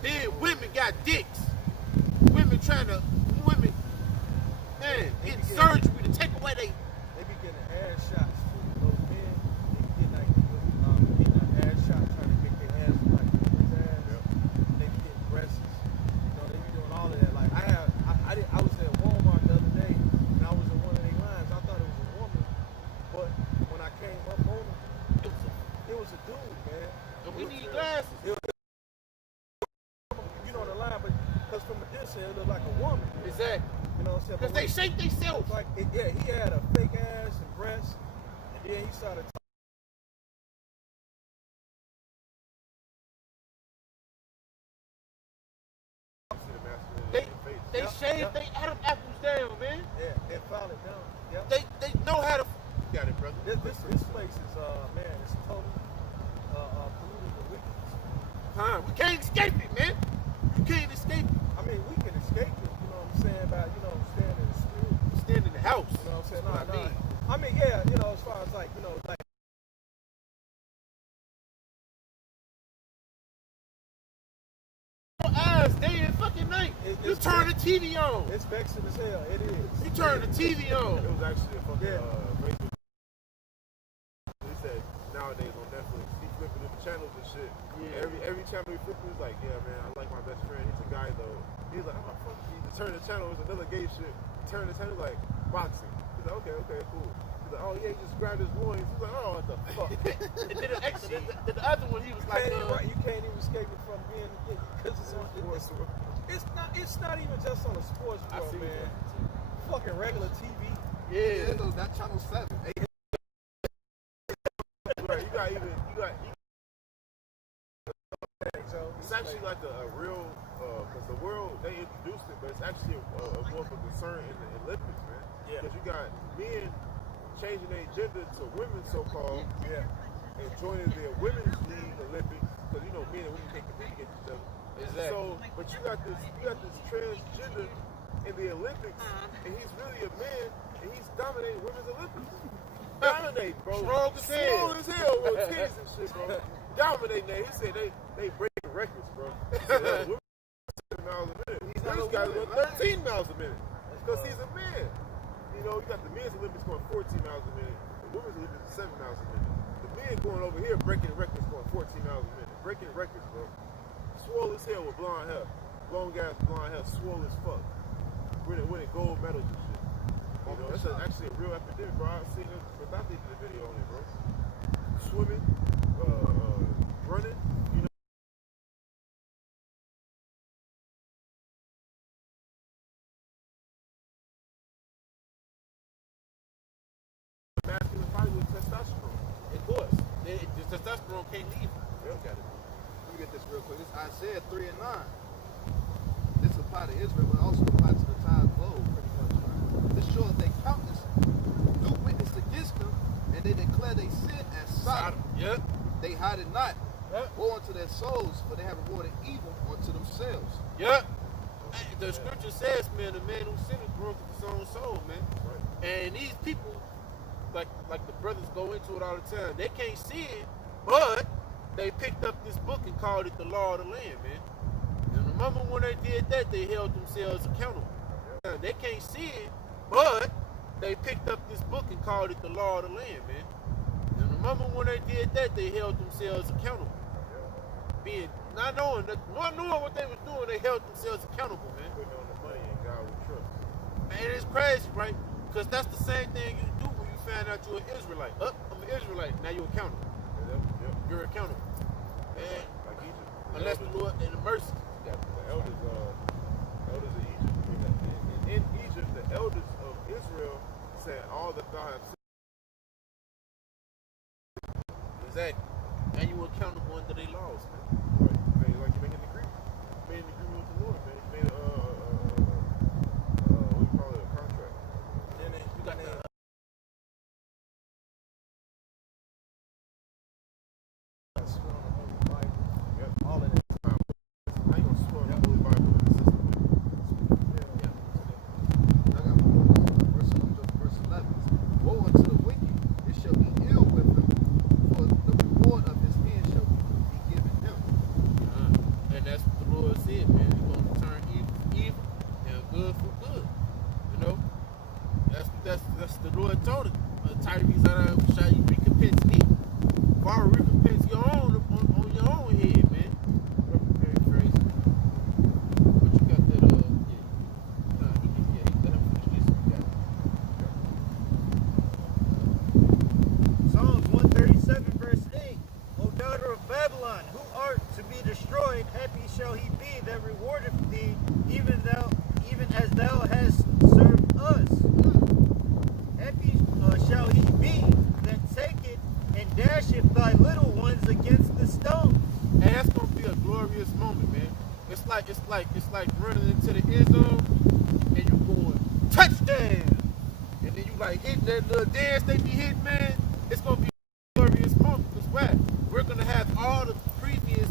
Then women got dicks. Women, getting surgery to take away they. They be getting ass shots too. Those men, they be getting an ass shot trying to make their ass look like women's ass. Yep. They be getting breasts. You know, they be doing all of that. Like I was at Walmart the other day and I was in one of their lines. I thought it was a woman, but when I came up on them, it was a dude, man. And we need glasses. You know the line, but because from a distance it looked like a woman. Exactly. You know what I'm saying? Because they shape themselves. Like yeah, he had a fake ass and breasts, and then he started. They shave they Adam apples down, man. Yeah, they file it down. Yep. They know how to. Got it, brother. This place is man, it's totally polluted with wickedness. We can't escape it, man. You can't escape it. I mean, we can escape it. You know what I'm saying? By staying in the spirit, Stand in the house. you know what I'm saying? That's what I mean. I mean, yeah, as far as like Eyes day and fucking night. You turn the TV on. it's vexing as hell. It is. You turn the TV on. It was actually a fucking Yeah. He said nowadays on Netflix, he flipping through the channels and shit. Yeah. Every channel he flipping, he's like, yeah, man, I like my best friend. He's a guy though. He's like, oh fuck. He turn the channel. It was another gay shit. Turn the channel like boxing. He's like, okay, cool. He's like, oh yeah, he just grabbed his loins. He's like, oh what the fuck. And then actually, the other one, he was like, you can't even escape it from being because it's on. It's not even just on a sports I show, see man. that. Fucking regular TV. yeah. That channel 7. Right, you got So it's actually like a real because the world they introduced it, but it's actually a more of a concern in the Olympics, man. Yeah. Because you got men changing their gender to women, so-called, yeah. and joining the women's league Olympics because men and women can't compete against each other. Exactly. So, but you got this transgender in the Olympics, and he's really a man, and he's dominating women's Olympics. Dominating, bro. Strong as hell. Strong as hell with titties and shit, bro. Dominating that. He said they breaking records, bro. Women 7 miles a minute. This guy's going 13 miles a minute because he's a man. You got the men's Olympics going 14 miles a minute. The women's Olympics is 7 miles a minute. The men going over here breaking records going 14 miles a minute. Breaking records, bro. Swole as hell with blonde hair. Long ass blonde hair, swole as fuck. Winning gold medals and shit. That's actually a real epidemic, bro. I've seen it, but I did a video on it, bro. Swimming, running, masculine body with testosterone. Of course. The testosterone can't leave. Yep. Let me get this real quick. This Isaiah 3 and 9. This applies to Israel, but also applies to the entire globe, pretty much. Right? The sure they countless do witness against them, and they declare they sin as Sodom. Yep. They hide it not. Yep. Woe unto their souls, for they have rewarded evil unto themselves. Yep. The scripture says, man, the man who sinned broke his own soul, man. Right. And these people, like the brothers go into it all the time, they can't see it, but they picked up this book and called it the law of the land, man. moment when they did that, they held themselves accountable. They can't see it, but they picked up this book and called it the law of the land, man. And the moment when they did that, they held themselves accountable. Being not knowing what they was doing, they held themselves accountable, man. Putting on the money and God we trust. Man, it's crazy, right? Because that's the same thing you do when you find out you're an Israelite. I'm an Israelite. Now you're accountable. Yep. You're accountable. And Like Egypt. unless the Lord and the mercy. The elders of Egypt. In Egypt, the elders of Israel said, all that thou hast said. Exactly. And you accountable under their laws, man. Right. Like you make an agreement. You made an agreement with the Lord, man. You made what do you call it? A contract. Then you got that. Sworn on the Holy Bible. Yep. All of that. I ain't gonna swear on the Holy Bible in the system. I got verse 11. Woe unto the wicked, it shall be ill with him, for the reward of his hand shall be given him. And that's what the Lord said, man. He's going to turn evil and good for good. You know? That's the Lord told it. Tyrese, shall you recompense me? Borrow recompense your own on your own head, man. Very crazy. But you got that, let him finish this. You got it. Psalms 137, verse 8. O daughter of Babylon, who art to be destroyed, happy shall he be that rewardeth thee, even as thou hast served us. Happy shall he be that taketh and dasheth thy little ones against the stones. And that's gonna be a glorious moment, man. It's like running into the end zone and you going touchdown, and then you like hitting that little dance they be hitting, man. It's gonna be a glorious moment. Because why? We're gonna have all the previous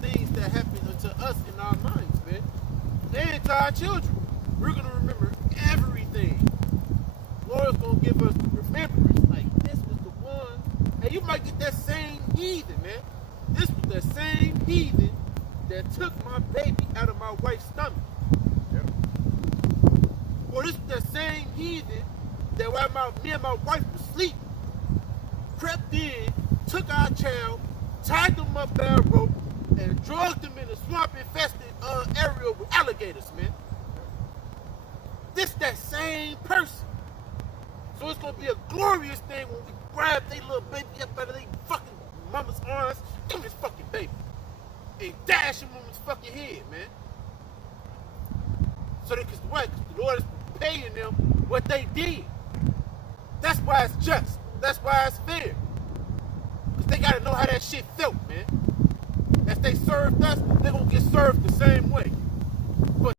things that happened to us in our minds, man, and to our children. We're gonna remember everything. Lord's gonna give us remembrance. Like this was the one, and you might get that same heathen, man. This was the same heathen that took my baby out of my wife's stomach. Yep. Or this was the same heathen that while me and my wife was asleep, crept in, took our child, tied them up by a rope, and drugged them in a swamp-infested area with alligators, man. This that same person. So it's gonna be a glorious thing when we grab their little baby up out of their fucking mama's arms, give him this fucking baby, and dash him on his fucking head, man. So that, cause the Lord is paying them what they did. That's why it's just. That's why it's fair. Cause they gotta know how that shit felt, man. As they served us, they're gonna get served the same way. But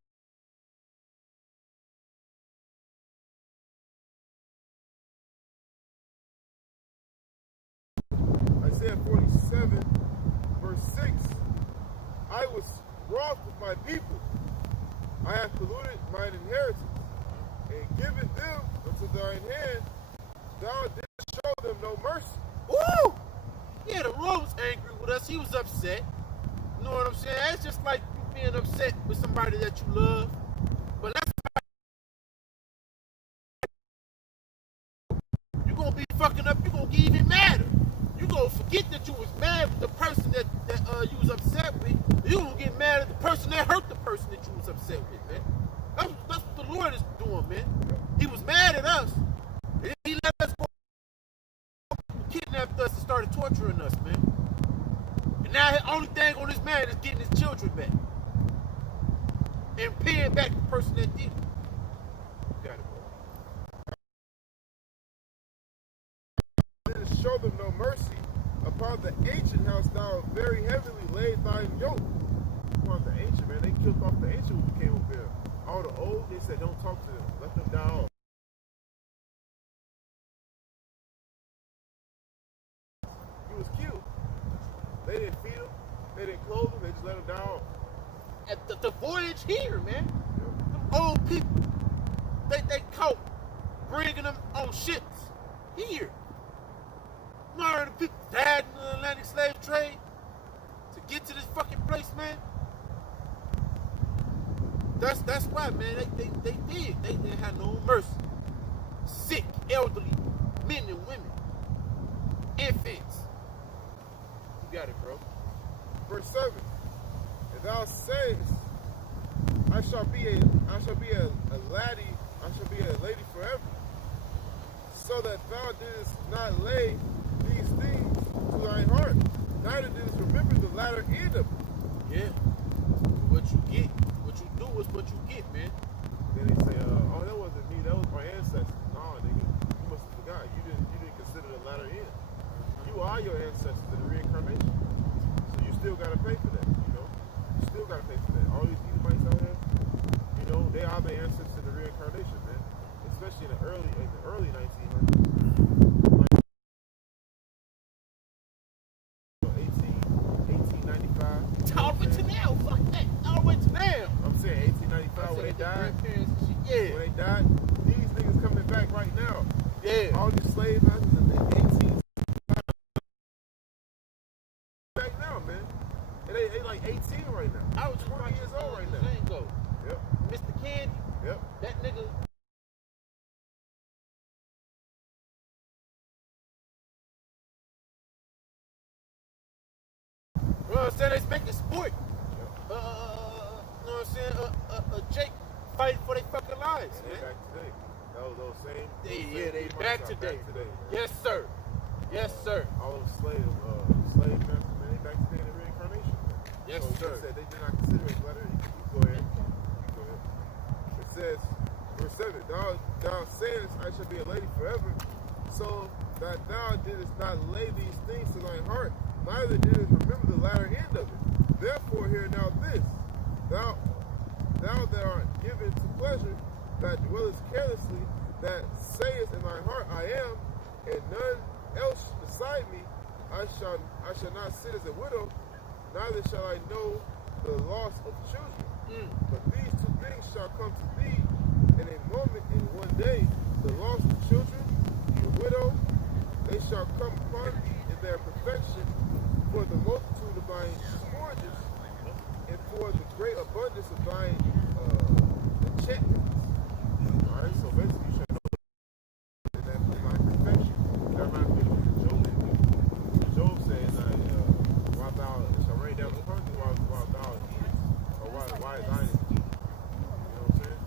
Isaiah 47, verse 6. I was wroth with my people. I have polluted mine inheritance, and given them unto thine hand. Thou didst show them no mercy. woo! Yeah, the Lord was angry with us. He was upset. You know what I'm saying? It's just like you being upset with somebody that you love. But that's you're gonna be fucking up. You're gonna get even madder. You're gonna forget that you was mad with the person that you was upset with. You're gonna get mad at the person that hurt the person that you was upset with, man. That's what the Lord is doing, man. He was mad at us. And he let us go, kidnapped us and started torturing us, man. And now the only thing on this man is getting his children back. And paying back the person that did it. Got it, bro. Didst show them no mercy. Upon the ancient house thou very heavily laid thine yoke. Upon the ancient, man, they killed off the ancient who came over there. All the old, they said don't talk to them. Let them die off. He was killed. They didn't feed him. They didn't clothe him. They just let him die off. At the voyage here, man. Them old people, they caught bringing them on ships here. You know, the people died in the Atlantic slave trade to get to this fucking place, man. That's why, man. They did. They didn't have no mercy. Sick, elderly, men and women, infants. You got it, bro. Verse 7. And thou sayest, I shall be a laddie, I shall be a lady forever. So that thou didst not lay these things to thine heart, neither didst remember the latter end of it. Yeah. What you get, what you do is what you get, man. Then they say, oh, that wasn't me, that was my ancestors. No, nigga, you must have forgot. You didn't consider the latter end. You are your ancestors in the reincarnation. So you still gotta pay for that, you know? You still gotta pay for that. All these Edomites out here, you know, they are their ancestors in the reincarnation, man. Especially in the early 1900s. 1895. All the way to now, fuck that. All the way to now. I'm saying 1895 when they died. Yeah. When they died, these niggas coming back right now. Yeah. All these slave masters in the 18s back now, man. And they like 18 right now. I was 20 years old right now. Go. Yep. Mr. Candy. Yep. That nigga. You know what I'm saying? They making sport. You know what I'm saying? Jake fighting for their fucking lives, And they man. back today. Those same. They Edomites back are today. man. Yes, sir. Yes, sir. All those slave masters, man, they back today in the reincarnation. Yes, so sir. They said they did not consider it letter. You go ahead. It says, verse 7, thou sayest, I shall be a lady forever, so that thou didst not lay these things to thine heart, neither didst remember the latter end of it. Therefore hear now this, thou that art given to pleasure, that dwellest carelessly, that sayest in thy heart, I am, and none else beside me, I shall not sit as a widow, neither shall I know the loss of children. But these two things shall come to thee in a moment, in one day, the loss of children, the widow, they shall come upon thee in their perfection, for the multitude of thine scourges, and for the great abundance of thine enchantments. Alright, so basically you should know that in thy perfection. That reminds me of what Job says, while thou shall rain down upon thee, while thou eatest, or why thine is eating. You know what I'm saying?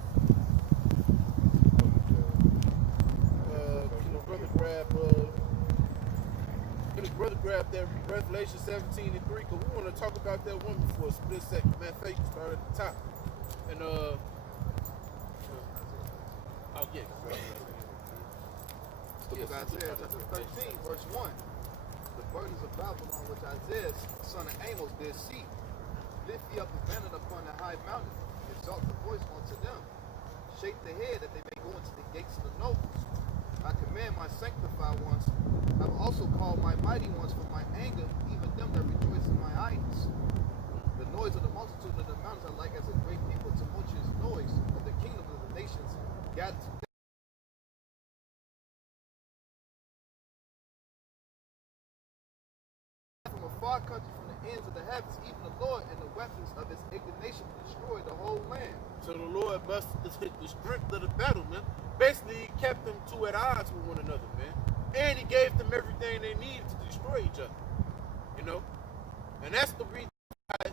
Can the brother grab that Revelation 17:3? Because we want to talk about that one for a split second. Man, fake start at the top. And oh yeah. The book of Isaiah chapter 13, verse 1. The burdens of Babylon which Isaiah, son of Amos, did see. Lift ye up a banner upon the high mountain, exalt the voice unto them. Shake the head that they may go into the gates of the nobles. I command my sanctified ones. I have also called my mighty ones from my anger, even them that rejoice in my idols. The noise of the multitude of the mountains are like as a great people, tumultuous noise of the kingdom of the nations gathered together. From a far country, from the ends of the heavens, even the Lord and the weapons of his indignation to destroy the whole land. So the Lord must hit the strength of the battle, man. Basically, he kept them two at odds with one another, man. And he gave them everything they needed to destroy each other. You know? And that's the reason why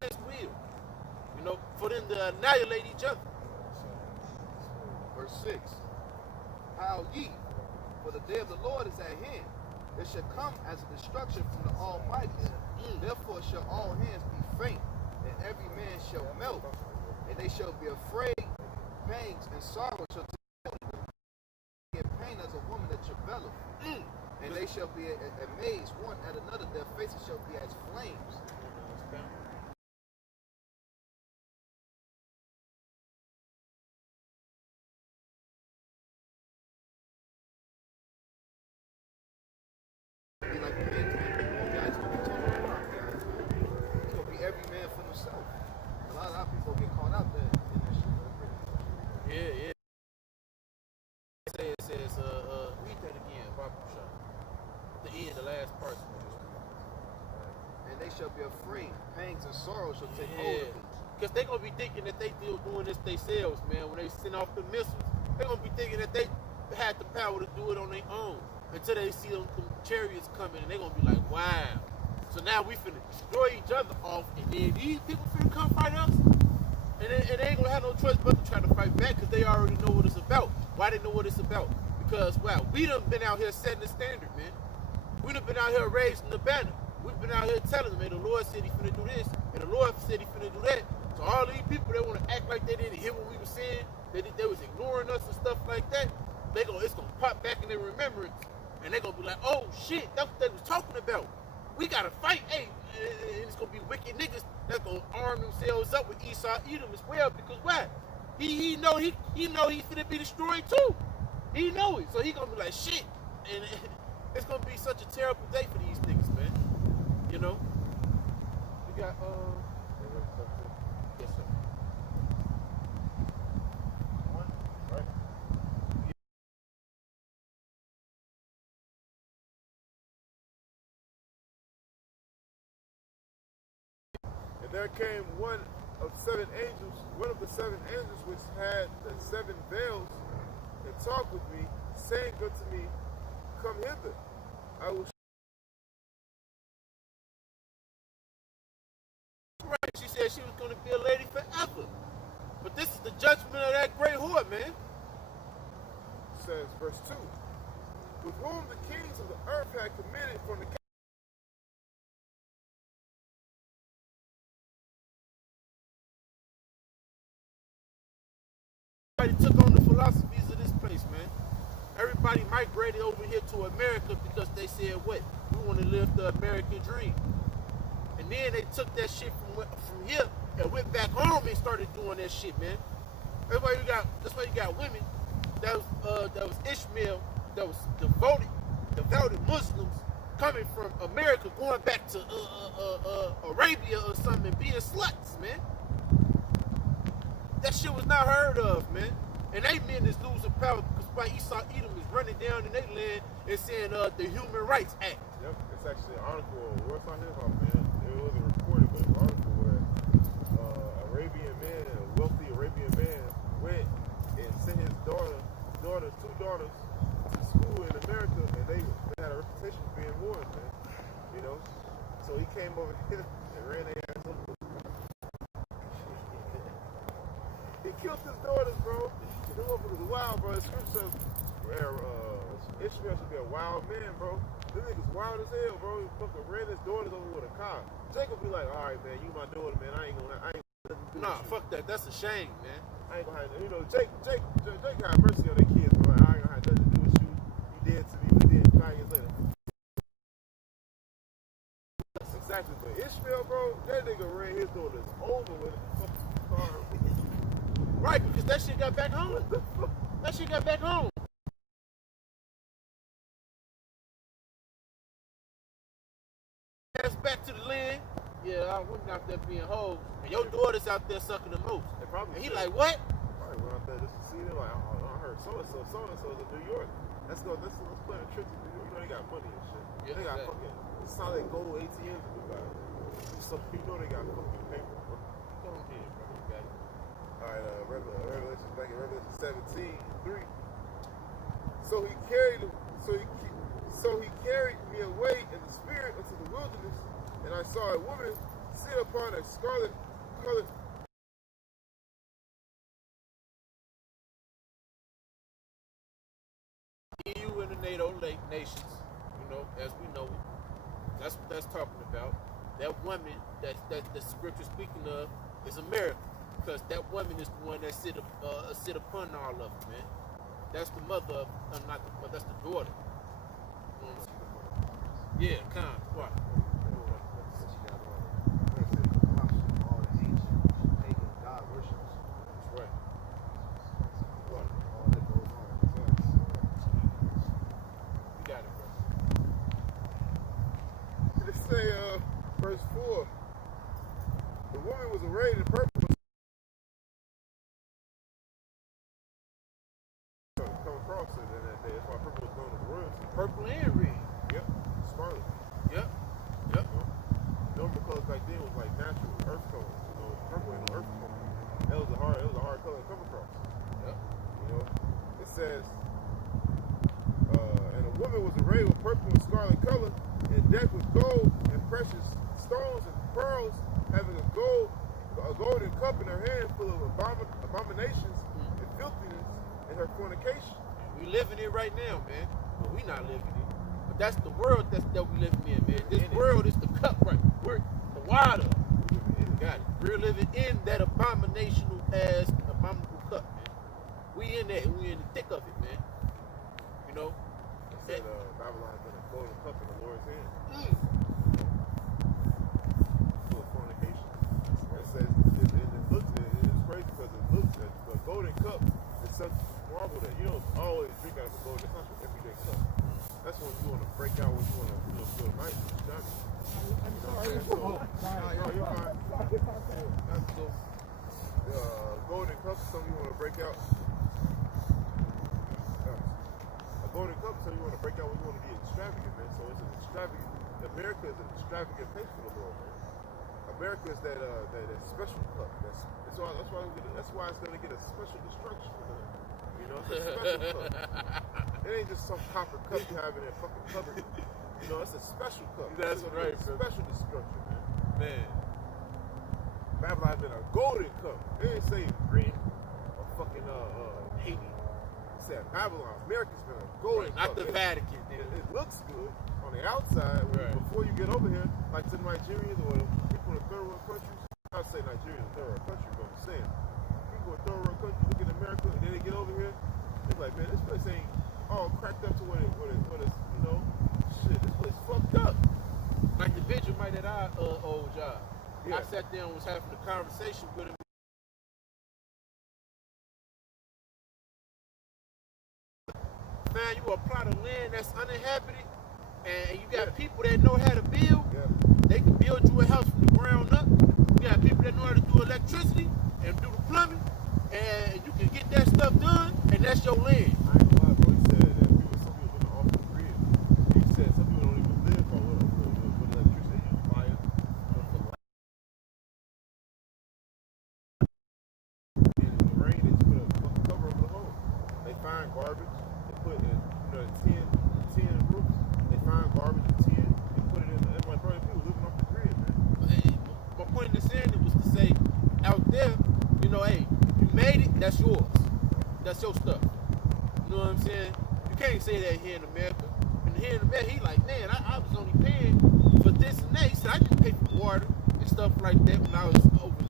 his will. You know, for them to annihilate each other. Verse 6. Howl ye, for the day of the Lord is at hand. It shall come as a destruction from the Almighty. Therefore shall all hands be faint, and every man shall melt, and they shall be afraid. Pangs and sorrow shall take them, in pain as a woman that travaileth. And they shall be amazed one at another. Their faces shall be as flames. Be like the men, guys, gonna be totally around, guys. It's gonna be every man for himself. A lot of people get caught out there in that shit. Yeah. It says, read that again, Barbara Shaw. The end, the last part. and they shall be afraid. Pangs and sorrows shall take hold of them. Because they're going to be thinking that they still doing this themselves, man. When they send off the missiles, they're going to be thinking that they had the power to do it on their own until they see them chariots coming, and they're going to be like, wow. So now we finna destroy each other off, and then these people finna come fight us? And they ain't going to have no choice but to try to fight back because they already know what it's about. Why they know what it's about? Because, wow, we done been out here setting the standard, man. We done been out here raising the banner. We've been out here telling them, hey, the Lord said he finna do this, and the Lord said he finna do that. So all these people that want to act like they didn't hear what we were saying, they was ignoring us and stuff like that, it's gonna pop back in their remembrance, and they're gonna be like, oh shit, that's what they was talking about. We gotta fight, hey, and it's gonna be wicked niggas that's gonna arm themselves up with Esau, Edom as well, because why? He know he's finna be destroyed too. He know it, so he gonna be like shit, and it's gonna be such a terrible day for these niggas, man. You know, we got yes sir. One, right? And there came one of the seven angels which had the seven veils, and talked with me, saying unto me, come hither. I will. Right, she said she was going to be a lady forever. But this is the judgment of that great whore, man. Says verse 2, with whom the kings of the earth had committed from the Everybody took on the philosophies of this place, man. Everybody migrated over here to America because they said, what? We want to live the American dream. And then they took that shit from here and went back home and started doing that shit, man. That's why you got women that was Ishmael, that was devoted Muslims coming from America, going back to Arabia or something and being sluts, man. That shit was not heard of, man. And they men is losing power because why Esau Edom is running down in their land and saying the Human Rights Act. Yep, it's actually an article. Where's my hip hop, man? It wasn't reported, but it's an article where Arabian man, a wealthy Arabian man, went and sent his two daughters to school in America, and they had a reputation for being wars, man. You know, so he came over here and ran their ass over. He killed his daughters, bro. The motherfuckers are wild, bro. The scripture says Ishmael should be a wild man, bro. This nigga's wild as hell, bro. He fucking ran his daughters over with a car. Jacob be like, all right, man, you my daughter, man. I ain't gonna do Nah, fuck that. That's a shame, man. I ain't gonna have, you know, Jake got mercy on their kids, bro. I ain't gonna have nothing to do with you. You dead to me, but then 5 years later. That's exactly. But Ishmael, bro, that nigga ran his daughters over with a fucking car. Right, because that shit got back home. That shit got back home. Ass back to the land. Yeah, I went out there being hoes. And your daughter's out there sucking the most. And he like, what? Probably went out there just to see them. Like, I heard so-and-so is in New York. Let's plan a trip to New York. You know, they got money and shit. Yeah, they got fucking solid gold ATMs in Dubai. So you know they got fucking paper, bro. Go ahead, bro. You got it. All right, Revelation, back in Revelation 17:3. So he carried me away in the spirit into the wilderness, and I saw a woman sit upon a scarlet colored. EU and the NATO nations, you know, as we know it. That's what that's talking about. That woman that the scripture speaking of is America, because that woman is the one that sit upon all of them, man. That's the mother of, not the mother, that's the daughter. Yeah, what? All the ancient pagan god worships. That's right. All that goes on. You got it, bro. It say, verse 4. The woman was arrayed in purple. Come across it in that day. That's why purple was known as royalty. Purple and red. Yep. Scarlet. Yep. normal colors back then was like natural earth tones. You know, purple ain't no earth tone. It was a hard color to come across. Yep. You know, it says, and a woman was arrayed with purple and scarlet color, and decked with gold and precious stones and pearls, having a golden cup in her hand full of abominations and filthiness in her fornication. We living it right now, man. But we not living it. But that's the world that we living in, man. This world is the cup, right? We're the water. Got it. We're living in that abominable cup, man. We in that. We in the thick of it, man. You know. It said Babylon's been a golden cup in the Lord's hand. Full of fornication. It says it is crazy because it looks at the golden cup is such marvel that you don't always drink out of a golden. It's not your everyday cup. That's when you want to break out, when you want to feel nice and shiny. I'm sorry. No, you're fine. That's so. Golden cup is something you want to break out. A golden cup is something you want to break out when you want to be extravagant, man. So it's an extravagant. America is an extravagant place for the Lord, man. America is that special cup. That's why it's going to get a special destruction. You know, it's a special cup. It ain't just some copper cup you have in that fucking cupboard. You know, it's a special cup. That's right, bro. Special destruction, man. Babylon's been a golden cup. They didn't say green or fucking Haiti. It said Babylon. America's been a golden cup. Not the Vatican. It looks good on the outside. Before you get over here, like to the Nigerians or people in the third world countries. I'd say Nigeria is a third world country, but I'm saying people in third world countries look at America and then they get over here. They're like, man, this place ain't all cracked up to what it's, you know, shit, this place fucked up. Like the Benjamin at our old job. Yeah. I sat there and was having a conversation with him. Man, you a plot of land that's uninhabited, and you got people that know how to build. Yeah. They can build you a house from the ground up. You got people that know how to do electricity and do the plumbing, and you can get that stuff done, and that's your land. I ain't gonna lie, bro. He said that some people living off the grid. He said some people don't even live on with electricity. They use fire for light. And in the rain, they just put a fucking cover over the hole. They find garbage. They put it in, tin roofs. They find garbage in tin and put it in. That's like probably people living off the grid, man. My point in saying it was to say, out there, you know, hey, you made it, that's yours. That's your stuff. You know what I'm saying? You can't say that here in America. And here in America, he like, man, I was only paying for this and that. He said, I didn't pay for water and stuff like that when I was over there.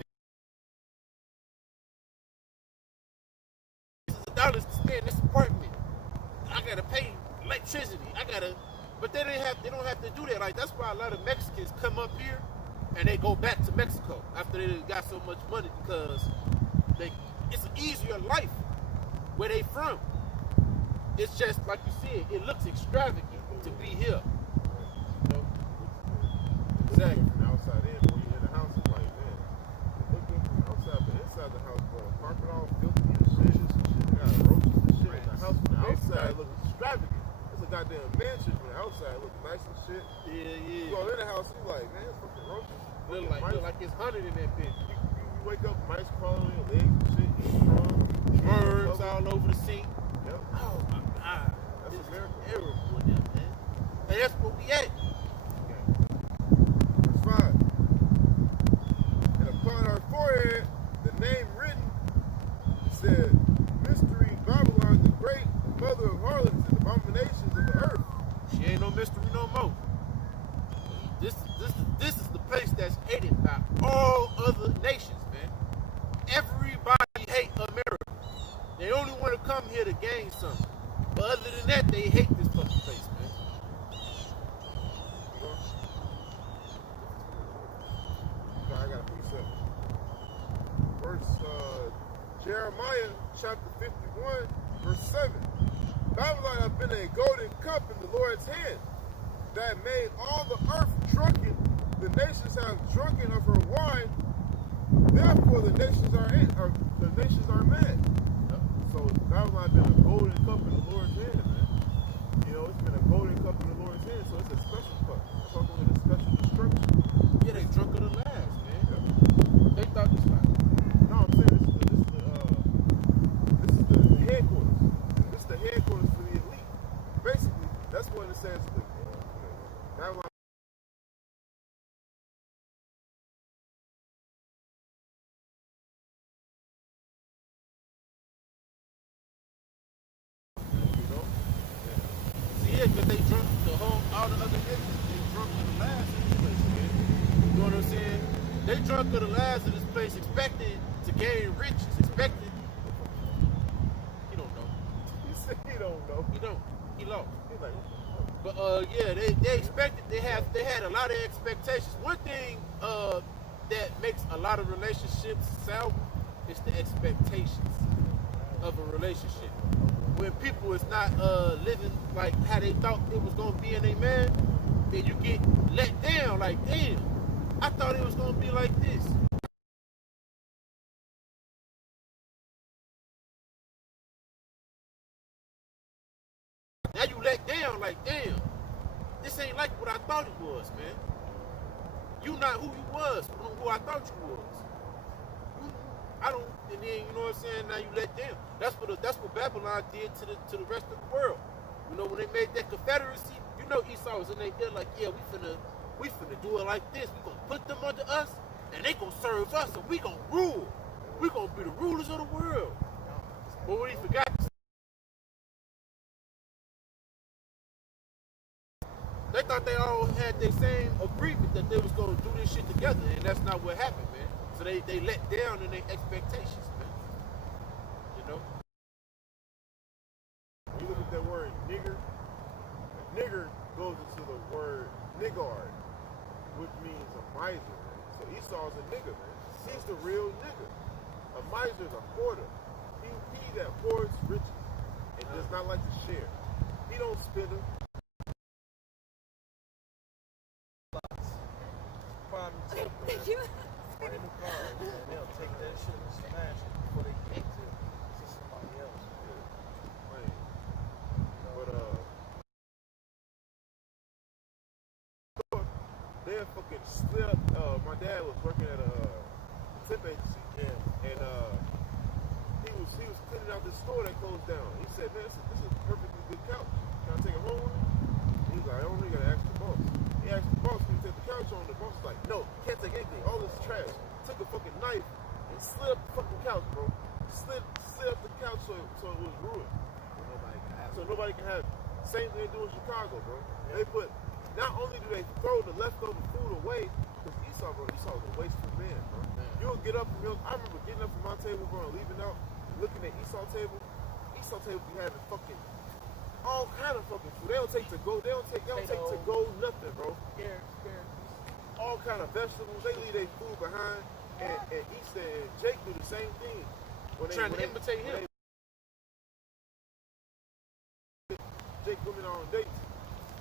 This is $1 to stay in this apartment. I gotta pay electricity. But they don't have to do that. Like, that's why a lot of Mexicans come up here and they go back to Mexico after they got so much money, because it's an easier life where they from. It's just like you said, it looks extravagant to be here. You know? Exactly. From the outside in, when you're in the house, it's like, man, it look good from the outside, but inside the house, bro, carpet all filthy and shit. You got roaches and shit in the house. From the outside, it looks extravagant. It's a goddamn mansion. From the outside, it looks nice and shit. Yeah. You go in the house, you like, man, it's fucking roaches. Look like it's 100 in that bitch. You wake up, mice crawling on your legs and shit, eating wrong. Worms all over the sink. Yep. Oh my God. That's This is America. terrible in there, man. And that's where we at. Verse 5. And upon her forehead, the name written said, Mystery Babylon the Great, the mother of harlots and abominations of the earth. She ain't no mystery no more. This is the place that's hated by all other nations, man. Everybody hate America. They only want to come here to gain something. But other than that, they hate this fucking place, man. I got a precept. Verse Jeremiah chapter 51, verse 7. Babylon hath been a golden cup in the Lord's hand, that made all the earth drunken. The nations have drunken of her wine. Therefore the nations are mad. So Babylon been a golden cup in the Lord's hand, man. You know, it's been a golden cup in the Lord's hand, so it's a special cup. It's talking about a special destruction. Yeah, they understands the that one. You know? See, yeah, because they drunk all the other niggas, they drunk to the last of this place, man. You know what I'm saying? They drunk to the last of this place, expecting to gain riches, expecting. He don't know. He said he don't know. He don't. He lost. He's like, But yeah, they expected. They had a lot of expectations. One thing that makes a lot of relationships sour is the expectations of a relationship. When people is not living like how they thought it was gonna be in a man, then you get let down. Like, damn, I thought it was gonna be like this. Now you let down. Like, damn, this ain't like what I thought it was, man. You not who you was, who I thought you was. I don't, and then you know what I'm saying. Now you let down. That's what Babylon did to the rest of the world. You know, when they made that confederacy, you know Esau was in their ear like, yeah, we finna do it like this. We gonna put them under us, and they gonna serve us, and we gonna rule. We gonna be the rulers of the world. But what he forgot. They thought they all had the same agreement that they was gonna do this shit together, and that's not what happened, man. So they let down in their expectations, man. You know? when you look at that word nigger, nigger goes into the word niggard, which means a miser, man. So Esau's a nigger, man. He's the real nigger. A miser is a hoarder. He that hoards riches and does not like to share. He don't spend them. Brand new cars, and they'll take that shit and smash it before they get to somebody else. Right. But they fucking split up. My dad was working at a tip agency, and he was cleaning out this store that closed down. He said, "Man, this is a perfectly good couch. Can I take it home with me?" He was like, "I don't really gotta ask the boss." He asked the boss, "Can you take the couch home?" The boss was like, "No, can't take anything. All this trash." Took a fucking knife and slid up the fucking couch, bro. Slid up the couch so it was ruined. So nobody can have it. Same thing they do in Chicago, bro. They put, not only do they throw the leftover food away, because Esau's a wasteful man, bro. You'll get up from I remember getting up from my table, bro, and leaving out, looking at Esau table. Esau table be having fucking all kind of fucking food. They don't take to go. They don't take to go nothing, bro. All kind of vegetables. They leave their food behind. And Easter and Jake do the same thing. Trying to imitate him. Jake women on dates.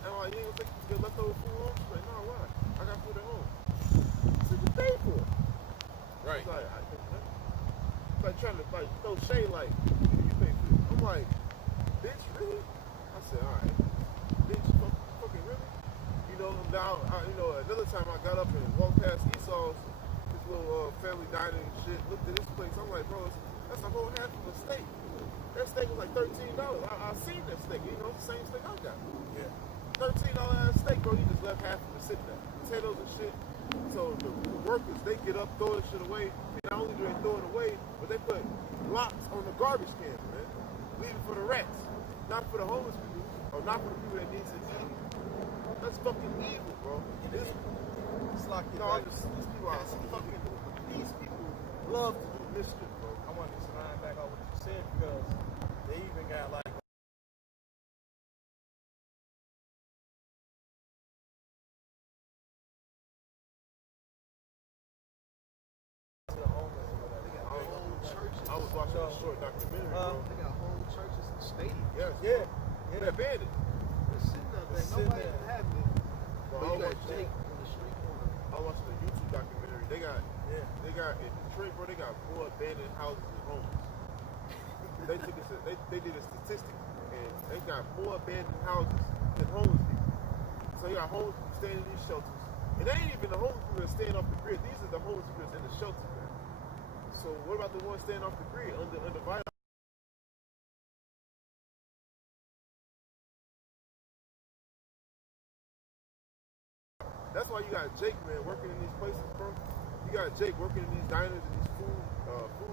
And I'm like, you ain't gonna take the leftover food home? She's like, no, why? I got food at home. So you pay for it. Right. It's like trying to throw shade like, you pay for it. I'm like, bitch, really? I said, alright. Bitch, fucking really? You know, now, another time I got up and walked past Esau's little family dining and shit, looked at this place. I'm like, bro, that's a whole half of a steak. That steak was like $13. I seen that steak. You know, it's the same steak I got. Yeah. $13 ass steak, bro. You just left half of it sitting there. Potatoes and shit. So the workers, they get up, throw this shit away. And not only do they throw it away, but they put locks on the garbage can, man. Leave it for the rats. Not for the homeless people. Or not for the people that need to eat. That's fucking evil, bro. It's like these people are fucking. These people love to do mischief, bro. I want to line back on what you said because they even got like to the homeless or whatever. They got Whole churches. I was watching a short documentary, bro. They got whole churches and stadiums. Yes. Yeah. They're abandoned. They're sitting out there. They're sitting Nobody there. inhabited. Bro, But I you got watched Jake on the street corner. I watched a YouTube documentary. They got in Detroit, bro. They got more abandoned houses than homes. They did a statistic, and they got more abandoned houses than homeless people. So you got homeless people staying in these shelters, and they ain't even the homeless people that are staying off the grid. These are the homeless people that's in the shelters, man. So what about the ones staying off the grid under violence? That's why you got Jake, man, working in these places, bro. You got Jake working in these diners and these food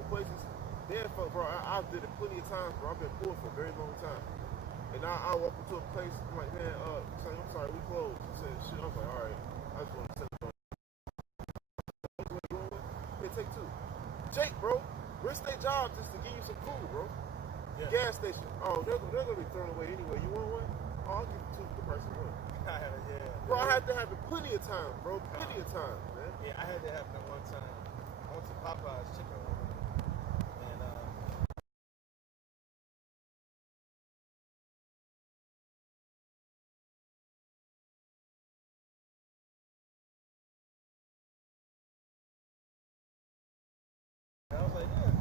places. Damn, bro, I did it plenty of times, bro. I've been poor for a very long time. And I walk into a place, I'm like, man, I'm sorry, we closed. He said, shit. I was like, all right, I just want to send it on. Yeah, take two. Jake, bro, risk their job just to give you some food, bro. Yeah. Gas station. Oh, they're gonna be thrown away anyway. You want one? Oh, I'll give you two for the price of one. Bro, I had to have it plenty of times, bro. Plenty of times, man. Yeah, I had to have that one time. I went to Popeye's chicken and I was like, yeah,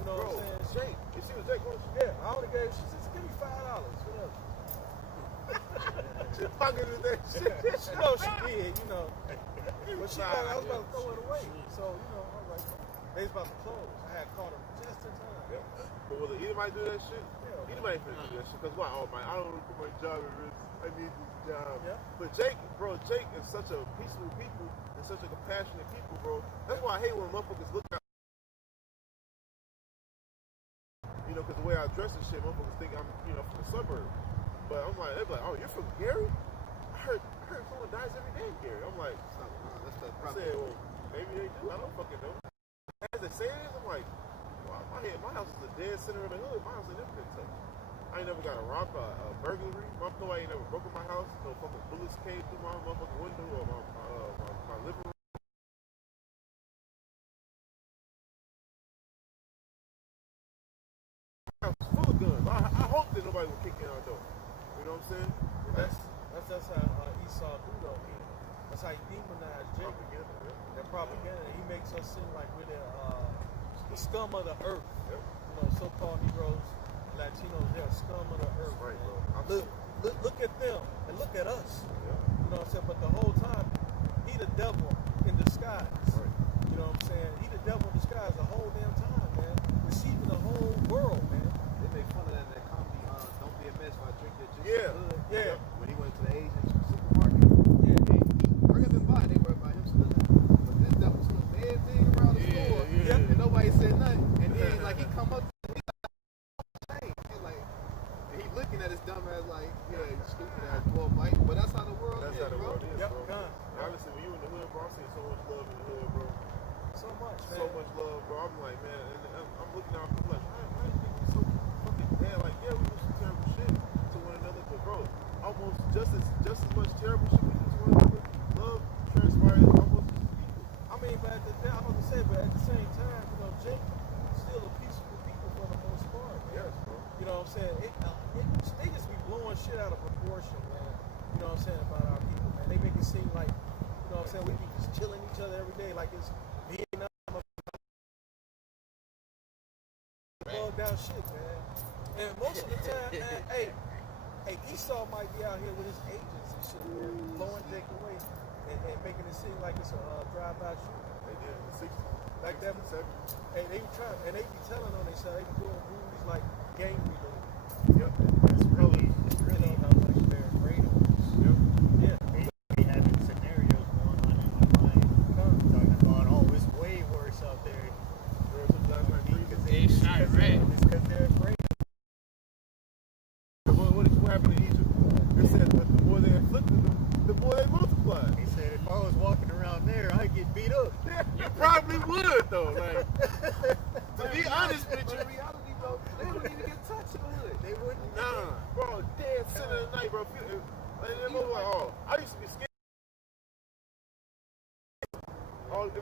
you know bro, what I'm saying? Jake. You see what Jake wants? Yeah, I only gave, she said, give me $5, whatever. She fucking with that shit. She know she did, you know. But she thought I was about to throw it away. So, you know, I was like, they was about to close. I had caught them just in time. Yeah. But will anybody do that shit? Yeah. Anybody finna do that shit. Because why? Oh, man, I don't want to put my job at risk. I need this job. Yeah. But Jake, bro, Jake is such a peaceful people and such a compassionate people, bro. That's why I hate when motherfuckers look at, you know, because the way I dress and shit, motherfuckers think I'm, you know, from the suburbs. But I'm like, they're like, oh, you're from Gary? I heard someone dies every day in Gary. I'm like, that's the problem. I said, well, maybe they do. I don't fucking know. As they say it, I'm like, wow, my house is the dead center of the hood. My house ain't never been touched. I ain't never got a rob, a burglary. Nobody ain't never broken my house. No fucking bullets came through my motherfucking window or my living room. My house is full of guns. I hope that nobody will kick in our door. You know what I'm saying? That's how Esau do though. That's how he demonized Jacob. That propaganda. He makes us seem like we're the scum of the earth. Yep. You know, so-called Negroes, Latinos, they're scum of the earth. Right, bro. Look at them and look at us. Yeah. You know what I'm saying? But the whole time, he the devil in disguise. Right. You know what I'm saying? He the devil in disguise the whole damn time, man. Deceiving the whole world, man. They make fun of that in that comedy, Don't Be a Mess While I Drink That Juice. Yeah. Yeah. When he went to the Asian supermarket, bring up and buy, they were about him stealing. But this devil stealing everything around the store. Yeah. And nobody said nothing. And then, like, he come up, he's like, he looking at his dumb ass like, yeah, you stupid ass boy, Mike. But that's how the world is, That's how the bro. world is, bro. Honestly, when you in the hood, bro, I see so much love in the hood, bro. So much, man. So much love, bro. I'm like, man, and I'm looking out, I'm like, why do you think we so fucking bad? Like, yeah, we do some terrible shit to one another, but bro, almost just as much terrible shit we do to one another, love transpires almost as equal. I mean, but at the same time, you know, Jake still a peaceful people for the most part, man. Yes, bro. You know what I'm saying? They just be blowing shit out of proportion, man. You know what I'm saying, about our people, man. They make it seem like, you know what I'm saying, we be just killing each other every day like it's Vietnam. Bugged out shit, man. And most of the time, man, hey, Esau might be out here with his agents and shit, man, blowing Jake away and making it seem like it's a drive-by shooting. They did in the 60s. Like that, 70s. Hey, they be trying, and they be telling on themselves, they be doing movies like gang related. Yep. It's really how much they're afraid of us. Yep. Yeah. They be having scenarios going on in their mind, talking about, oh, it's way worse out there. They shot red. It's because they're afraid. What happened in Egypt? It said that the more they afflicted them, the more they multiplied. He said, if I was walking around there, I'd get beat up. You probably would, though. Like, to be honest with you, In reality, bro, they wouldn't even get touched in the hood. They wouldn't. nah, bro, dead center of the night, bro. I used to be scared. Bro,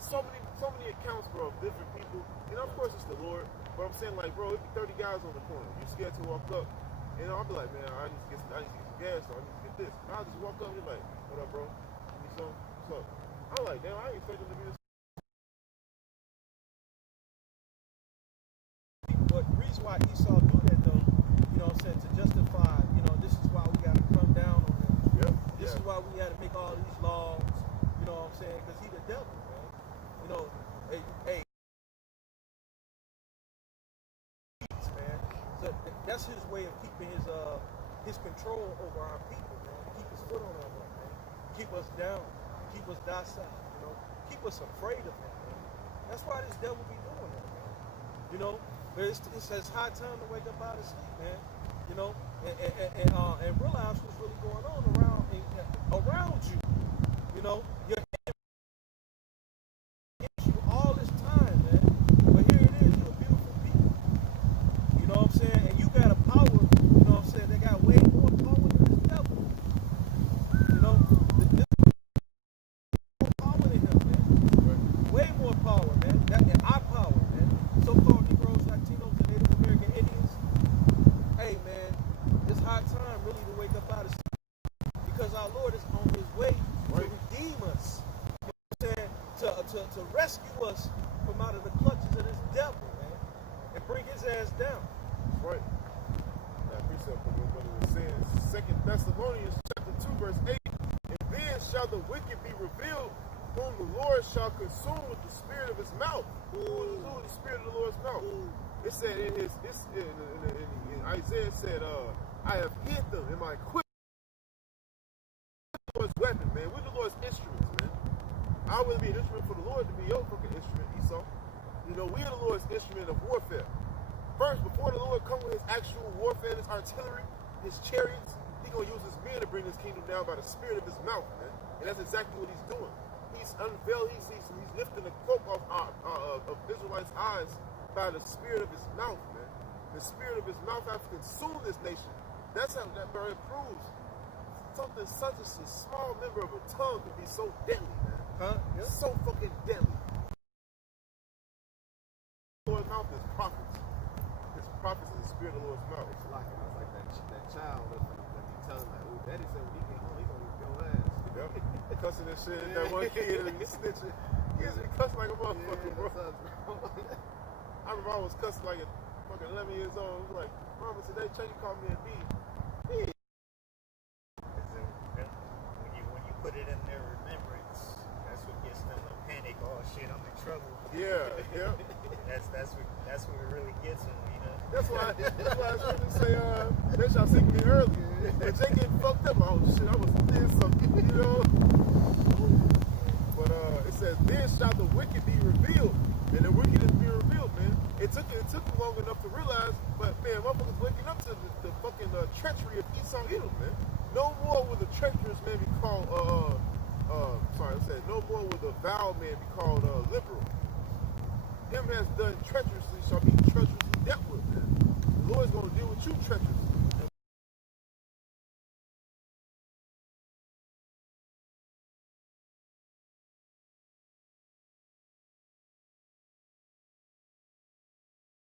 so many accounts, bro, of different people. You know, of course, it's the Lord. But I'm saying, like, bro, it'd be 30 guys on the corner. You're scared to walk up. You know, I'll be like, man, I need to get some gas, or I need to get this. And I'll just walk up and be like, what up, bro? Give me some. What's up? I'm like, damn, I ain't expecting to be this. But the reason why Esau do that, though, you know what I'm saying, to justify, you know, this is why we got to come down on him. Yep. This is why we got to make all these laws, you know what I'm saying, because he the devil, man. You know, hey, man. So that's his way of keeping his control over our people, man. Keep his foot on our keep us down, keep us docile, you know, keep us afraid of him, man. That's why this devil be doing that, man. You know, but it's high time to wake up out of sleep, man. You know, and realize what's really going on around you. You know, you're against you all this time, man. But here it is, you're a beautiful people. You know what I'm saying? And you got a power, you know what I'm saying? They got way more power than this devil. You know, there's more power than him, man. Way more power, man. And our power, man. So-called Negroes, Latinos, and Native American Indians. Hey, man, it's high time really to wake up out of sleep. Because our Lord is on his way to redeem us. You know what I'm saying? To rescue us from out of the clutches of this devil, man. And bring his ass down. Right. That precept from what it says, 2 Thessalonians chapter 2, verse 8. And then shall the wicked be revealed, whom the Lord shall consume with the spirit of his mouth. Who is the spirit of the Lord's mouth? It said in Isaiah said, I have hid them in my quiver. Lord's weapon, man. We're the Lord's instruments, man. I will be an instrument for the Lord to be your fucking instrument, Esau. You know, we are the Lord's instrument of warfare. First, before the Lord come with his actual warfare, his artillery, his chariots, he's going to use his men to bring his kingdom down by the spirit of his mouth, man. And that's exactly what he's doing. He's unveiled, he's lifting the cloak of Israelites' eyes by the spirit of his mouth, man. The spirit of his mouth has consumed this nation. That's how that bird proves. Something such as a small member of a tongue could be so deadly, man. Huh? Yeah. So fucking deadly. The Lord's mouth is prophets. His prophets is the spirit of the Lord's mouth. It's like that child when you tell him, like, oh, daddy said when he get home, he gonna whip your ass. Yep. Cussing and shit. That one kid and snitching. He used to cuss like a motherfucker, bro. I remember I was cussing like a fucking 11 years old. I was like, Mama, today Chucky called me a B. When you put it in their remembrance, that's what gets them to panic. Oh shit, I'm in trouble. Yeah, yeah. That's what it really gets them, you know. That's why I was going to say, they shall seek me earlier. But Jay getting fucked up. Oh shit, I was doing something, you know. But it says, then shall the wicked be revealed. And the wicked is being revealed, man. It took them long enough to realize, but man, motherfuckers waking up to the fucking treachery of Esau Edom, man. No more will the treacherous man be called, no more will the vile man be called liberal. Him has done treacherously shall be treacherously dealt with, man. The Lord's going to deal with you treacherously.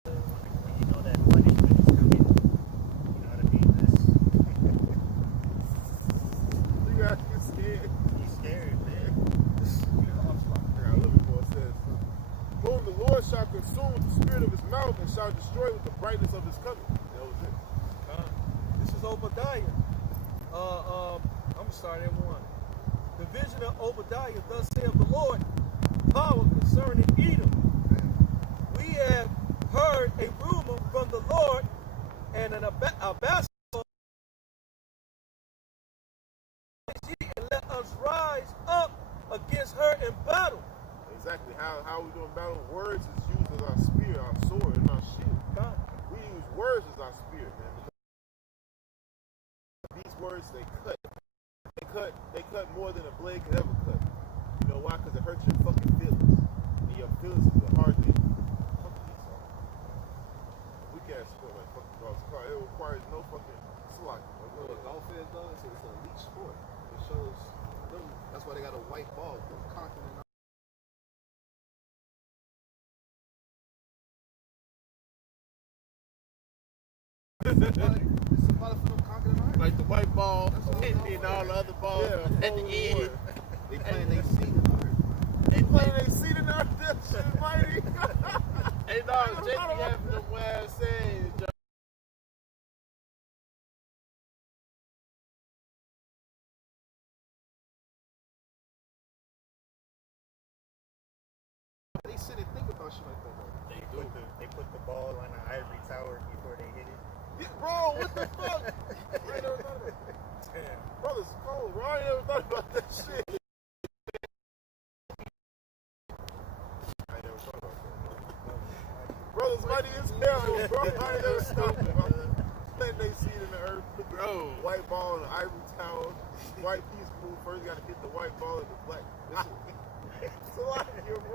When you know that punishment is coming, you know what I mean? You guys get scared. You scared, man. I love it, boy. It says, whom the Lord shall consume with the spirit of his mouth and shall destroy with the brightness of his coming. That was it. This is Obadiah. I'm gonna start at 1. The vision of Obadiah, thus saith the Lord, power concerning Edom. We have heard a rumor from the Lord and an ambassador, and let us rise up against her in battle. Exactly. How we doing battle? Words is used as our spear, our sword, and our shield. God. We use words as our spear, man. These words, they cut. They cut more than a blade could ever cut. You know why? Because it hurts your fucking feelings. And your feelings is a hard thing. Fuck Esau. We can't sport like fucking dogs. It requires no fucking slack. You know what golf is, though? It's an elite sport. It shows them. That's why they got a white ball. Continent. It's symbolic for them conquering the Like the white ball, and all the other balls at the end. They playing their seat in the earth. They playing their seat in the earth. That shit mighty. Hey, dog, Jake be having them wild sayings, Joe. They sit and think about shit like that, though. They put the ball on the ivory tower before they hit it. Bro, what the fuck? Damn. Brother's cold, bro. I ain't never thought about that shit. I ain't never thought about that, bro. Brother's mighty as hell, bro. I ain't never stopped it, bro. Letting they see it in the earth. Bro. White ball in the ivory tower. White piece move first. Got to hit the white ball in the black. It's a lot here, bro.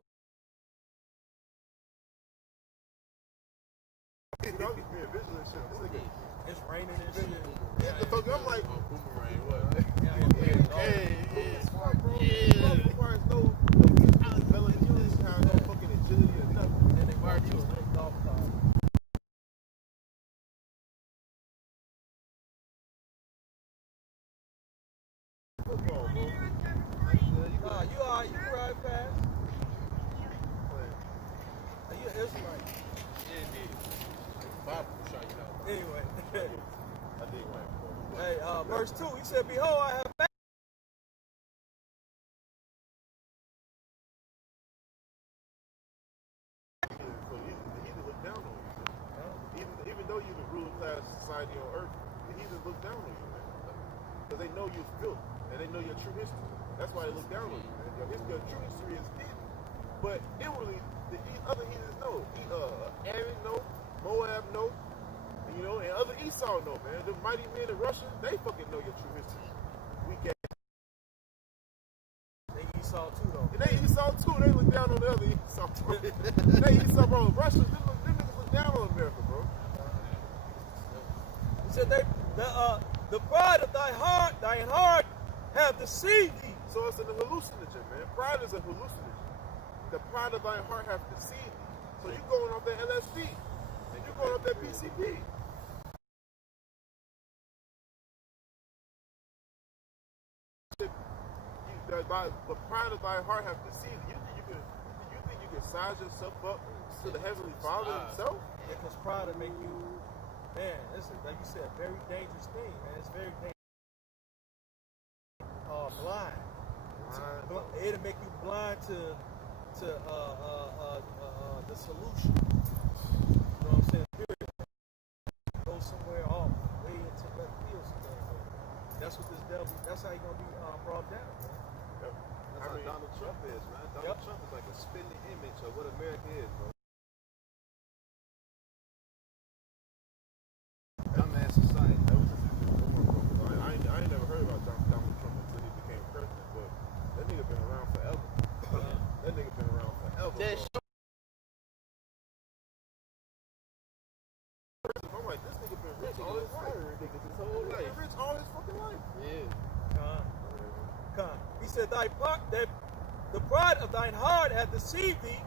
I'm just being visual and shit. This nigga. It's raining and shit. I'm like, Boomerang, what? hey, bro, requires no intelligence, no fucking agility or nothing. And they mark you a golf cart. Football, bro. Nah, you alright, you can ride past. Are you an Israelite? Yeah, indeed. Bible will show you that. Anyway. I did win, bro. Hey, verse 2, he said, behold, I have found. So he look down on you. Even though you're the ruling class society on earth, the heathen look down on you, man. Because they know you're filth, and they know your true history. That's why they look down on you, man. Your true history is hidden. But inwardly, the other heathens know. Aaron know, Moab know, you know, and other Esau know, man. The mighty men in Russia, they fucking know your true history. Weak ass. They Esau too, though. And they Esau too. They look down on the other Esau. They Esau, bro. Russians, them niggas look down on America, bro. He said, the pride of thine heart have deceived thee. So it's an hallucinogen, man. Pride is a hallucinogen. The pride of thine heart have deceived thee. So you going off that LSD, and you going off that PCP. The pride of thy heart have deceived thee. You think you can size yourself up to the Heavenly Father himself? Because pride will make you, man, this is, like you said, a very dangerous thing, man. It's very dangerous. Blind. It'll make you blind to the solution. You know what I'm saying? Go somewhere off, way into left field somewhere. That's what this devil, that's how he's going to be brought down, man. Yep. That's how Donald Trump is, man. Donald Trump is like a spitting image of what America is, bro. Dumbass society. I ain't never heard about Donald Trump until he became president, but that nigga been around forever. That nigga been around forever, bro. I'm like, this nigga been rich all his life. His whole life. Rich all his fucking life. Yeah. Come. He said, that the pride of thine heart hath deceived thee,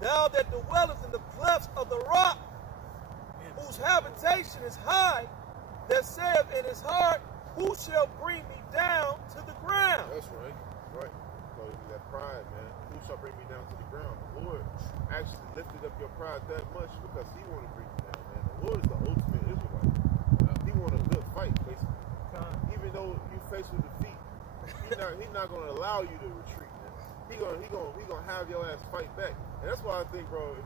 thou that dwellest in the clefts of the rock, whose habitation is high, that saith in his heart, who shall bring me down to the ground? That's right. Right. So that pride, man. Who shall bring me down to the ground? The Lord actually lifted up your pride that much because he wanted to bring you down, man. The Lord is the ultimate Israelite. He won a good fight, basically. Even though you face with defeat, he's not gonna allow you to retreat, man. He gonna have your ass fight back. And that's why I think, bro,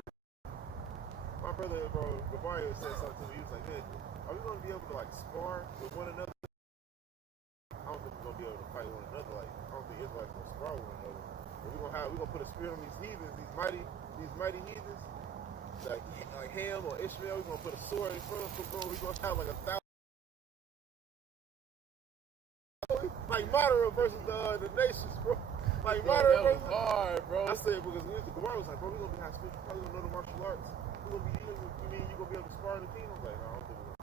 my brother, bro, Gabario said something to me. He was like, man, are we gonna be able to like spar with one another? I don't think we're gonna be able to fight one another. Like, I don't think Israelites gonna spar with one another. But we're gonna put a spirit on these heathens, these mighty heathens, like Ham or Ishmael. We're gonna put a sword in front of them, bro. We're gonna have like 1,000. Like Moderate versus the nations, bro. Like Moderate versus hard, bro. I said because the Gemara was like, bro, we're gonna be high school. You probably gonna know the martial arts. We're gonna be. You mean you gonna be able to spar in the kingdom? Like, no, I don't think we're gonna.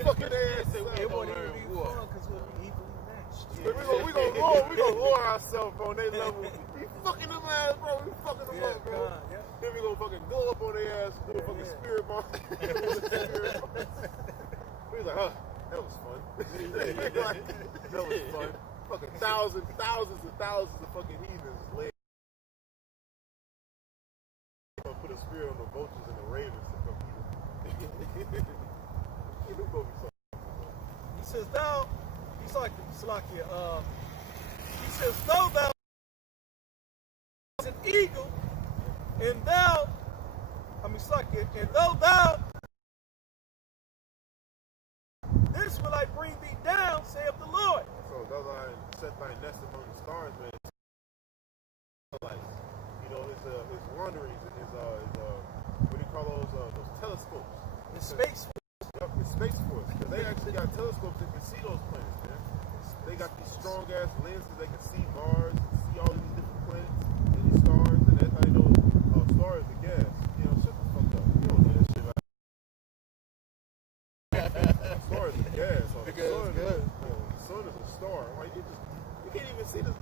Fucking ass. It wouldn't even be fun because we'll be equally matched. Yeah. We gonna lower ourselves on their level. We fucking them ass, bro. We fucking them up, bro. Then we gonna fucking go up on their ass and do a fucking spirit bomb. We was like, huh, that was fun. That was fun. Fucking thousands and thousands of fucking heathens laid. Gonna put a spear on the vultures and the ravens to come eat them. He says, he's like Slakia, he says, though thou art an eagle, and though thou will I bring thee down, saith the Lord. So those are set thy nest among the stars, man. Like, you know, his wanderings and his what do you call those telescopes? His space. Yep, his space force. Because they actually got telescopes that can see those planets, man. They got these strong ass lenses. They can see Mars, see all these different planets and these stars, and that's how they know stars are gas. You know, shut the fuck up. You don't do that shit. Like, stars are gas. The sun is a star. Like you can't even see the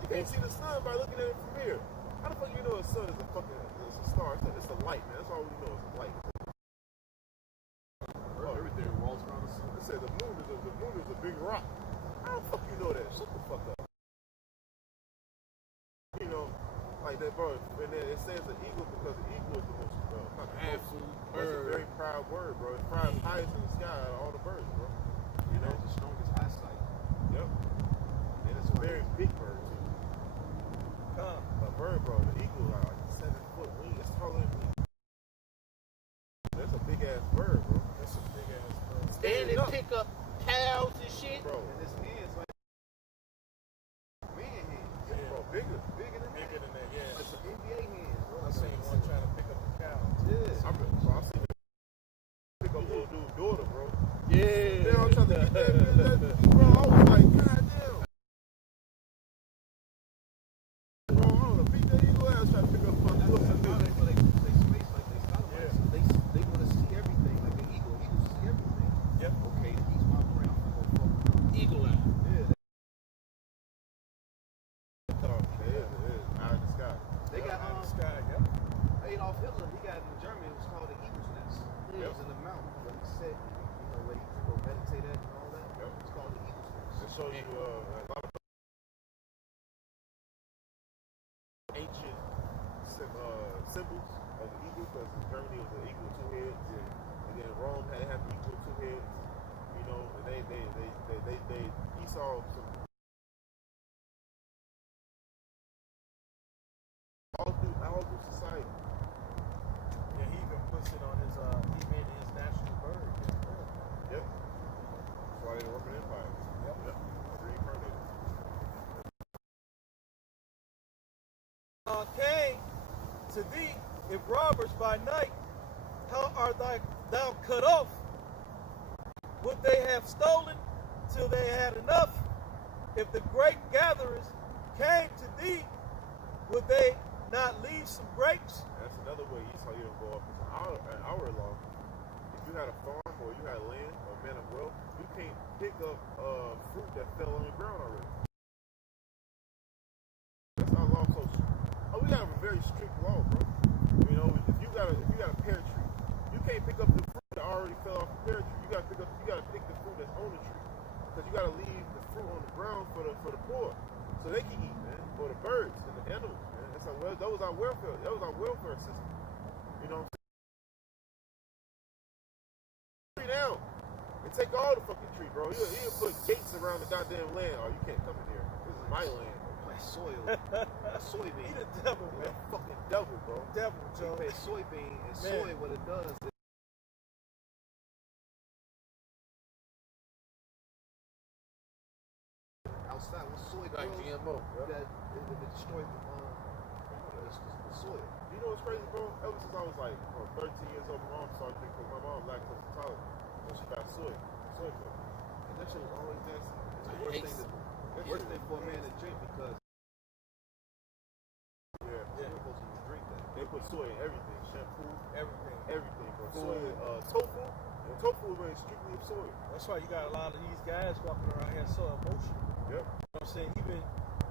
sun by looking at it from here. How the fuck you know the sun is it's a star? It's a light, man. That's all we know. It's a light. Everything revolves around the sun. They say the moon is a big rock. How the fuck you know that? Shut the fuck up. You know, like that bird. And then it says an eagle because the eagle is the most it's a very proud bird, bro. It's flies highest in the sky out of all the birds, bro. You know, It's the strongest eyesight. yep. And it's a very big bird too. A bird, bro. The eagle, like 7 foot wing. It's taller than me. That's a big ass bird, bro. That's a big ass bird. And they pick up cows and shit. Bro. And his hands like man hands. Yeah, bro. Bigger than that. Bigger than that, yeah. It's some NBA hands, bro. I seen one trying to pick up the cow. Yeah. I seen him pick up little dude's daughter, bro. Yeah. Then I'm trying to get that, bro. I was like, God damn. Bro, I don't know. Beat that eagle ass trying to pick up my daughter. They space like they satellites. Yeah. They want to see everything like an eagle. Eagles see everything. Yep. Okay, he's my friend. I'm gonna go fuck with him. Eagle eye. Yeah. It is. Eye in the sky. They got in the sky, yep. Adolf Hitler. He got in Germany. It was called the Eagle's Nest. It was in the mountain where he said, where he could go meditate at and all that. Yep. It's called the Eagle's Nest. It shows you a lot of ancient symbols of the eagle, because in Germany it was an eagle with 2 heads, and then Rome had an eagle with 2 heads, you know, and he saw some all through society. Yeah, he even puts it on his, he made it his national bird. Yep. That's why they work in empire. Yep. Reincarnated. Came to thee, if robbers by night, how art thou cut off? Would they have stolen till they had enough? If the great gatherers came to thee, would they not leave some grapes? That's another way Esau you don't go off an hour long. If you had a farm or you had land or man of wealth, you can't pick up fruit that fell on the ground already. That's our law so strict. Oh, we got a very strict law, bro. You know, if you got a pear tree, you can't pick up the fruit that already fell off the pear tree. You gotta pick the fruit that's on the tree. Because you gotta leave the fruit on the ground for the poor. So they can eat, man. For the birds and the animals, man. That was our welfare. That was our welfare system. You know what I'm saying? Tree down and take all the fucking tree, bro. He'll put gates around the goddamn land. Oh, you can't come in here. This is my land. Like soil. A soybean. He the devil, man. Fucking devil, bro. Devil, Joe. A soybean and Man. soy, what it does is outside when soy Like grows, GMO. that it destroys the soil. You know what's crazy, bro? Ever since I was like 13 years old, my mom started drinking. My mom lactose intolerant, so she got soy milk, and that shit was always nasty. It's the worst thing for a man to drink because you're supposed to drink that. They put soy in everything, shampoo, everything, bro. Soy, tofu. And tofu is very strictly of soy. That's why you got a lot of these guys walking around here so emotional. Yep. You know what I'm saying?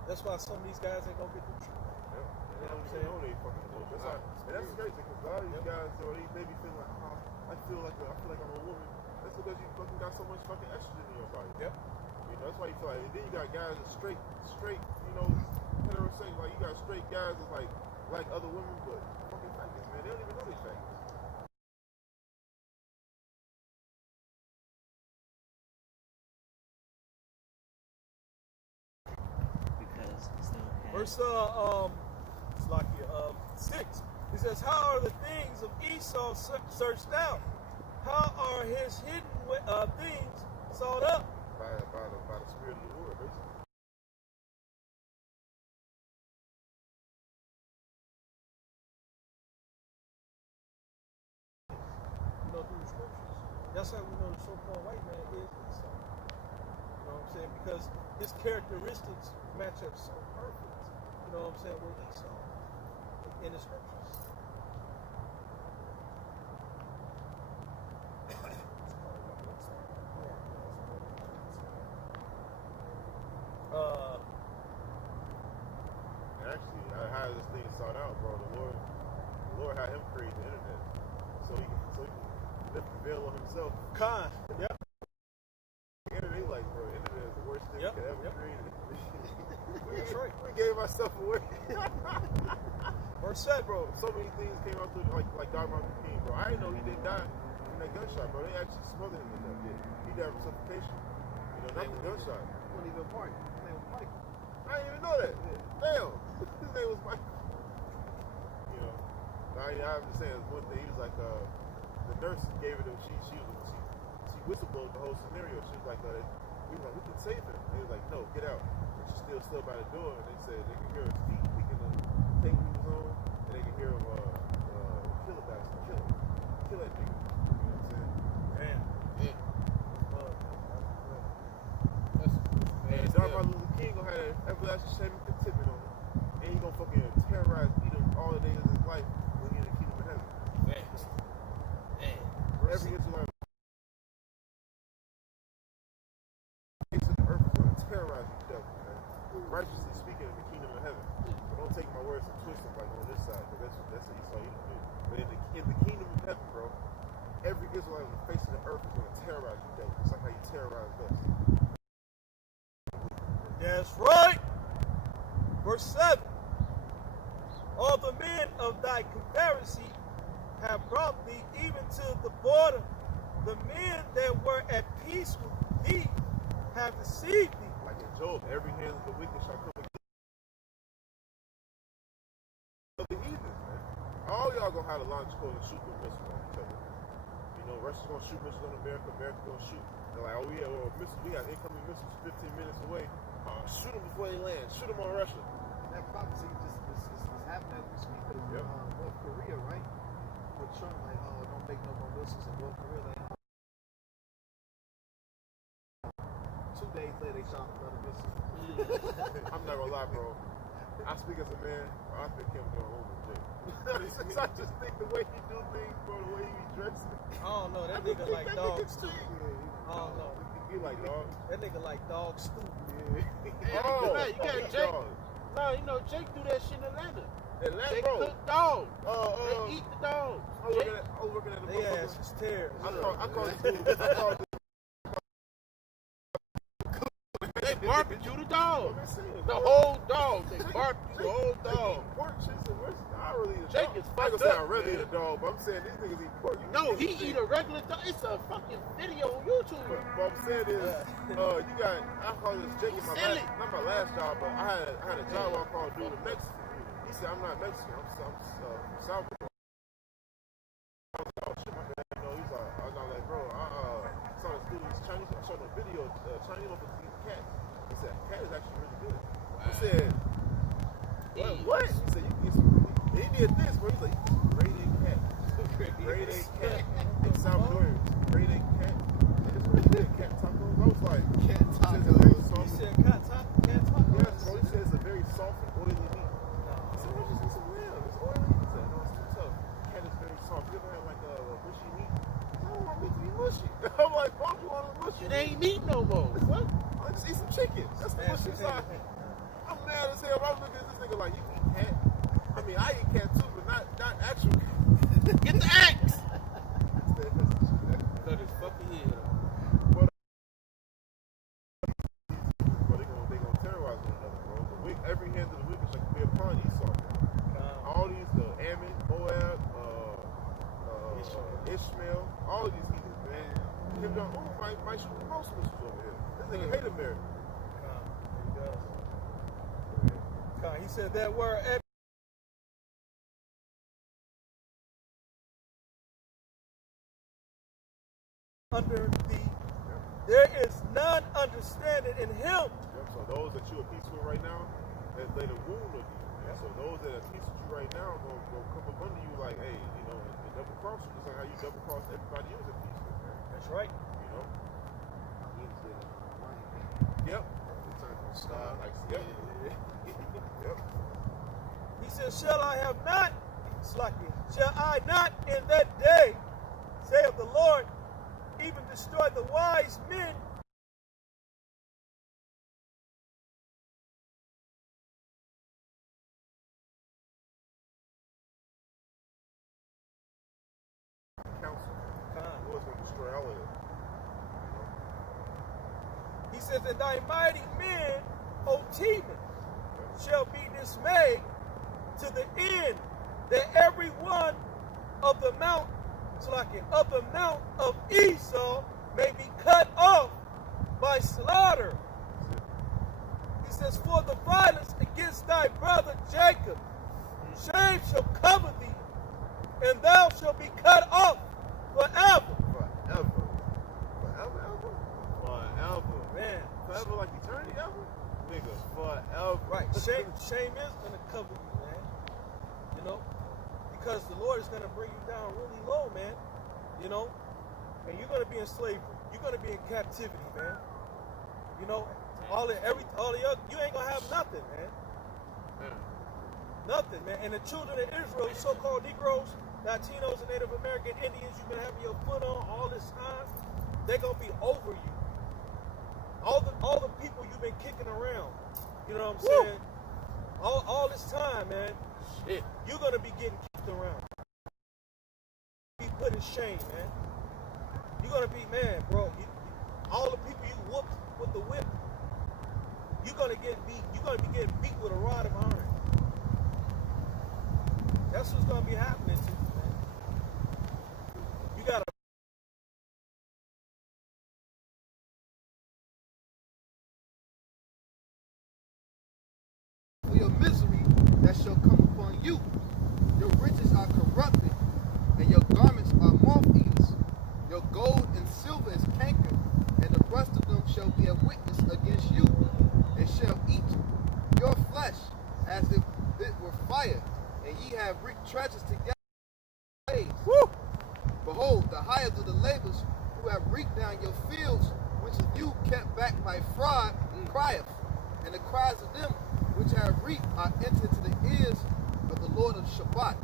That's why some of these guys ain't gonna get the truth. Yep. And they don't even know they fucking emotions. And that's crazy because a lot of these guys, they be feeling like, I feel like I'm a woman. That's because you fucking got so much fucking estrogen in your body. Yep. You know, that's why you feel like. And then you got guys that straight, you know, heterosexual. Like you got straight guys that's like other women, but fucking faggots, man. They don't even know they faggots. Verse 6. He says, how are the things of Esau searched out? How are his hidden things sought up? by the Spirit of the Lord, basically. You know, through the scriptures. That's how we know the so-called white man is Esau. You know what I'm saying? Because his characteristics match up so perfect. You know what I'm saying? With Esau in the scriptures. Actually, how this thing started out, bro. The Lord had him create the internet, so he can lift the veil on himself. Khan. Yep. The internet, like, bro, the internet is the worst thing we could ever create. That's right. We gave ourselves away. Verse 7. Bro, so many things came out through like Dr. Martin Luther King, bro. I didn't know he didn't die from that gunshot, bro. They actually smothered him to death. He died from suffocation. You know, not the gunshot. He wasn't even Martin. His name was Michael. I didn't even know that. Damn. His name was Michael. You know, I'm just saying, one thing, he was like, the nurse gave it to him. She whistleblowed the whole scenario. She was like, we can save him. They was like, no, get out. And she still stood by the door, and they said they could hear his feet picking the thing he was on, and they could hear him kill a bastard, kill that nigga. You know what I'm saying? Damn. Yeah. And Dr. Martin Luther King gonna have an everlasting shame and contentment on him, and he gonna fucking terrorize Edom all the days of his life when he in the kingdom of heaven. Facts. Man. Every Israelite face of the earth is gonna terrorize you, devil, man. Righteously speaking, in the kingdom of heaven. But don't take my words and twist them like on this side, because that's what Esau you do. But in the kingdom of heaven, bro, every Israelite on the face of the earth is gonna terrorize you, devil. It's like how you terrorized us. That's right. Verse 7. All the men of thy confederacy have brought thee even to the border. The men that were at peace with thee have deceived thee. Like in Job, every hand of the wicked shall come against the heathens, man. All y'all gonna have to launch code and shoot with missiles on each other. You know, Russia's gonna shoot missiles on America, America's gonna shoot. They're like, oh yeah, well, missiles, we got incoming missiles 15 minutes away. Shoot them before they land. Shoot them on Russia. That prophecy just is happening as we speak with North Korea, right? With Trump, like, oh, don't make no more missiles in North Korea. Like, 2 days later, they shot another missile. I'm not gonna lie, bro. I speak as a man. I think him going home with Jay. I just think the way he do things, bro, the way he be dressing. I don't know. That nigga like dog stupid. I don't know. You like dog? That nigga like dog stupid. Hey, Oh, man, you got fucking Jake. dog. No, you know, Jake do that shit in Atlanta. Atlanta, They bro. cook dogs. They They eat the dogs. I was working at the They ass is terrible. I called They barbecue the dog. The whole dog. They barbecue the whole dog. Pork chips and what's I really eat a Jake dog. is I fucked say I up, really man. eat a dog, but I'm saying these niggas eat pork. No, he eat a regular dog. It's a fucking video on YouTube. What I'm saying is, you got, I call this Jake in my Silly. last, not my last job, but I had a job where I called dude a Mexican. He said, I'm not Mexican, I'm from Salvador. I was like, oh shit, my bad. You know, he's like, I was like, bro, I saw this dude, he's Chinese, I showed him a video, Chinese one for eating cats. He said, cat is actually really good. He said, what? He said, you can get some, he did this, bro. He's like, you can get some grade A cat. Grade A cat. In Salvador, grade A cat. And it's really good cat tacos. I was like, cat tacos. He said cat taco. Yes, bro. He said it's a very soft and oily meat. I said, well, just eat some lamb. It's oily. He said, no, it's too tough. Cat is very soft. You ever had like a mushy meat? I don't want meat to be mushy. I'm like, why do you want a mushy? It ain't meat no more. What? I just eat some chicken. That's the mushy side. I'm mad as hell. I was looking at this nigga like, you eat cat? I mean, I eat cat too, but not actual cat. Get the axe. Cut his fucking head off. They gonna terrorize one another, bro. Every hand of the wicked shall be upon Esau. All these, Ammon, Moab, Ishmael, all of these heathens, man. Kim Jong-un might shoot the most missiles over here. This nigga hate America. He said that word under thee, there is none understanding in him. Yep, so those that you are peace with right now, has laid a wound on you. And so those that are peace with you right now gonna come up under you like, hey, you know, and double cross you, just like how you double cross everybody else at peace with, man. That's right. You know? Yep. Like, yep. Yep. He said, shall I have not, Slacky, shall I not in that day, saith the Lord, even destroy the wise men Council. Who was going to destroy all of it? You know? He says, and thy mighty men, O Teman, shall be dismayed to the end that every one of the mount, of the mount of Esau may be cut off by slaughter. He says, for the violence against thy brother Jacob, shame shall cover thee, and thou shalt be cut off forever. Forever. Forever, ever? Forever. Man. Forever like eternity ever? Nigga, forever. Right. Shame is going to cover you, man. You know? Because the Lord is going to bring you down really low, man. You know? And you're going to be in slavery. You're going to be in captivity, man. You know? All the other, you ain't going to have nothing, man. Nothing, man. And the children of Israel, so-called Negroes, Latinos, and Native American Indians, you've been having your foot on all this time, they're going to be over you. All the people you've been kicking around, you know what I'm saying? All this time, man, Shit. you're going to be getting kicked around. Be put in shame, man. You're going to be, man, bro, all the people you whooped with the whip, you're going to get beat. You're going to be getting beat with a rod of iron. That's what's going to be happening to you, man. You got to for your misery that shall come upon you. Your riches are corrupted, and your garments are moth-eaters. Your gold and silver is cankered, and the rust of them shall be a witness against you. It shall eat your flesh as if it were fire, and ye have reaped treasures together. Woo! Behold, the highest of the laborers who have reaped down your fields, which you kept back by fraud, crieth, and the cries of them which have reaped are entered to the ears of the Lord of Shabbat.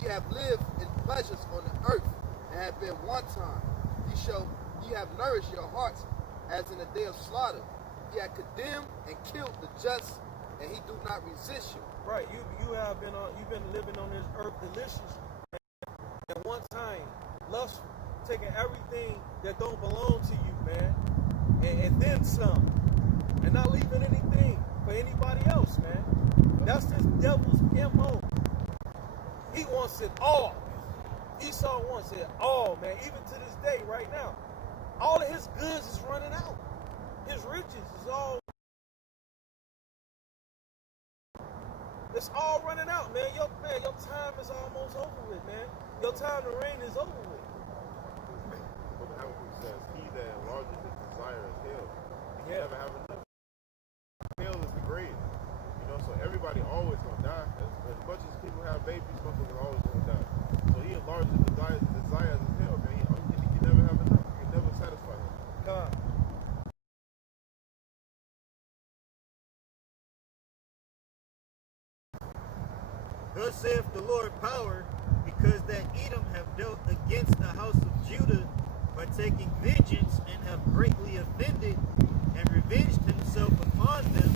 Ye have lived in pleasures on the earth, and have been wanton. Ye have nourished your hearts as in the day of slaughter. Ye have condemned and killed the just, and he do not resist you. right. You've been living on this earth delicious, at one time, lustful, taking everything that don't belong to you, man, and then some, and not leaving anything for anybody else, man. That's this devil's MO. He wants it all. Esau wants it all, man. Even to this day, right now, all of his goods is running out. His riches is all. It's all running out, man. Your time is almost over with, man. Your time to reign is over with. But the Habakkuk says, he that enlarges his desire is hell. He can never have enough. Hell is the grave. You know, so everybody always gonna die. As much as people have babies, motherfuckers are always gonna die. So he enlarges his desire as hell, man. He can never have enough. He can never satisfy him. God. Thus saith the Lord power, because that Edom have dealt against the house of Judah by taking vengeance, and have greatly offended, and revenged himself upon them.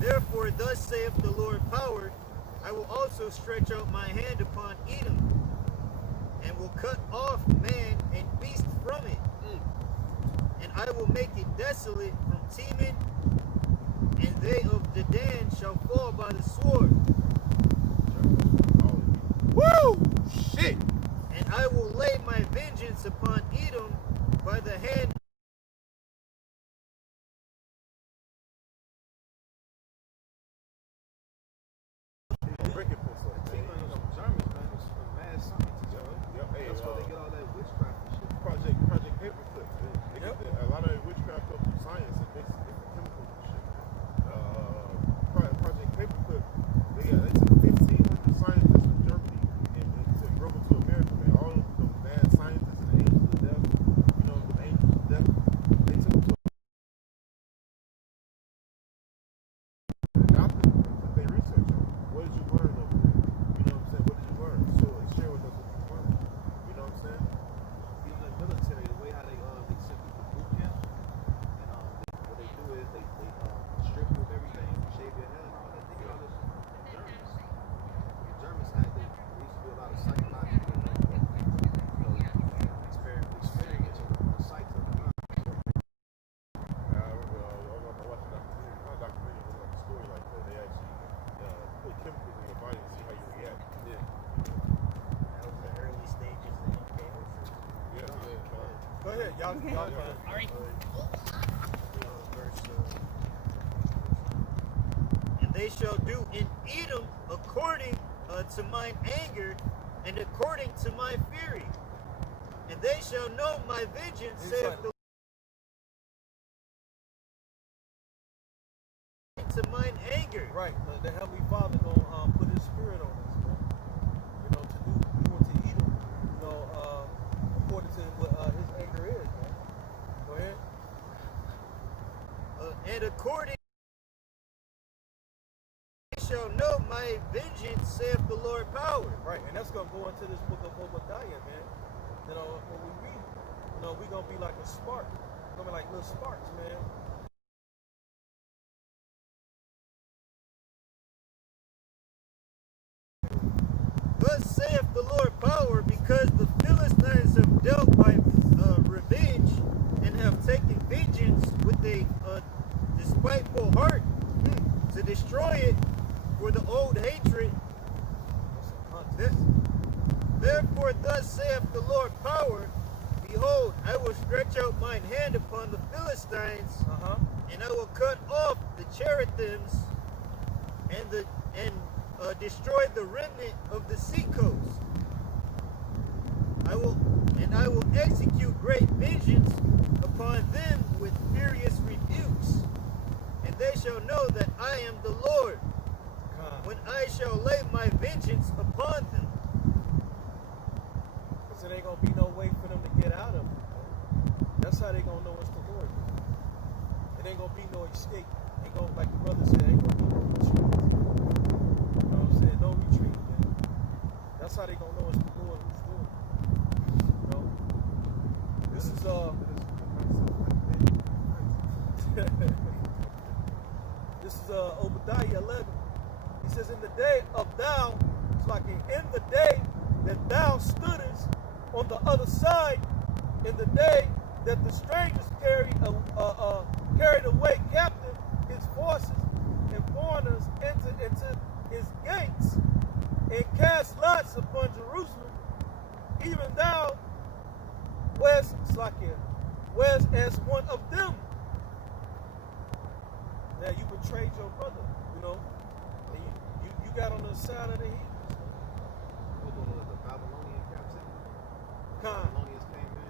Therefore thus saith the Lord power, I will also stretch out my hand upon Edom, and will cut off man and beast from it. And I will make it desolate from Teman, and they of Dedan shall fall by the sword. Woo! Shit! And I will lay my vengeance upon Edom by the hand Breaking puts up, man. Germans, man, it's some mad scientists, yo. Yep. Hey, That's where they get all that witchcraft and shit. Project Paperclip. A lot of ahead. Y'all, Okay. y'all fine. All right. And they shall do in Edom according to mine anger and according to my fury. And they shall know my vengeance, saith the Lord, to mine anger. Right. The Heavenly Father gonna put His Spirit on us, man. You know, to do more to Edom. You know, according to what His anger is, man. Go ahead. And according they shall know my vengeance, saith the Lord power. Right, and that's gonna go into this book of Obadiah, man. You know, when we read, you know, we're gonna be like a spark. We're gonna be like little sparks, man. Thus saith the Lord power, because the Philistines have dealt by revenge and have taken vengeance with a despiteful heart to destroy it for the old hatred. Therefore thus saith the Lord power, behold, I will stretch out mine hand upon the Philistines, and I will cut off the cherethims and destroy the remnant of the seacoast. I will execute great vengeance upon them with furious rebukes, and they shall know that I am the Lord, when I shall lay my vengeance upon them. Because it ain't gonna be no way for them to get out of it. That's how they gonna know it's the Lord. It ain't gonna be no escape. Ain't gonna, like the brother said, ain't gonna be no retreat. You know what I'm saying? No retreat, man. That's how they gonna know it's the Lord who's doing it. You know? This is this is Obadiah 11. He says, in the day of thou, it's like in the day that thou stoodest on the other side, in the day that the strangers carried away captive his forces and foreigners entered into his gates and cast lots upon Jerusalem, even thou wast as one of them. Now you betrayed your brother, you know, and you got on the side of the heathens. The Babylonian captivity. Babylonians came in.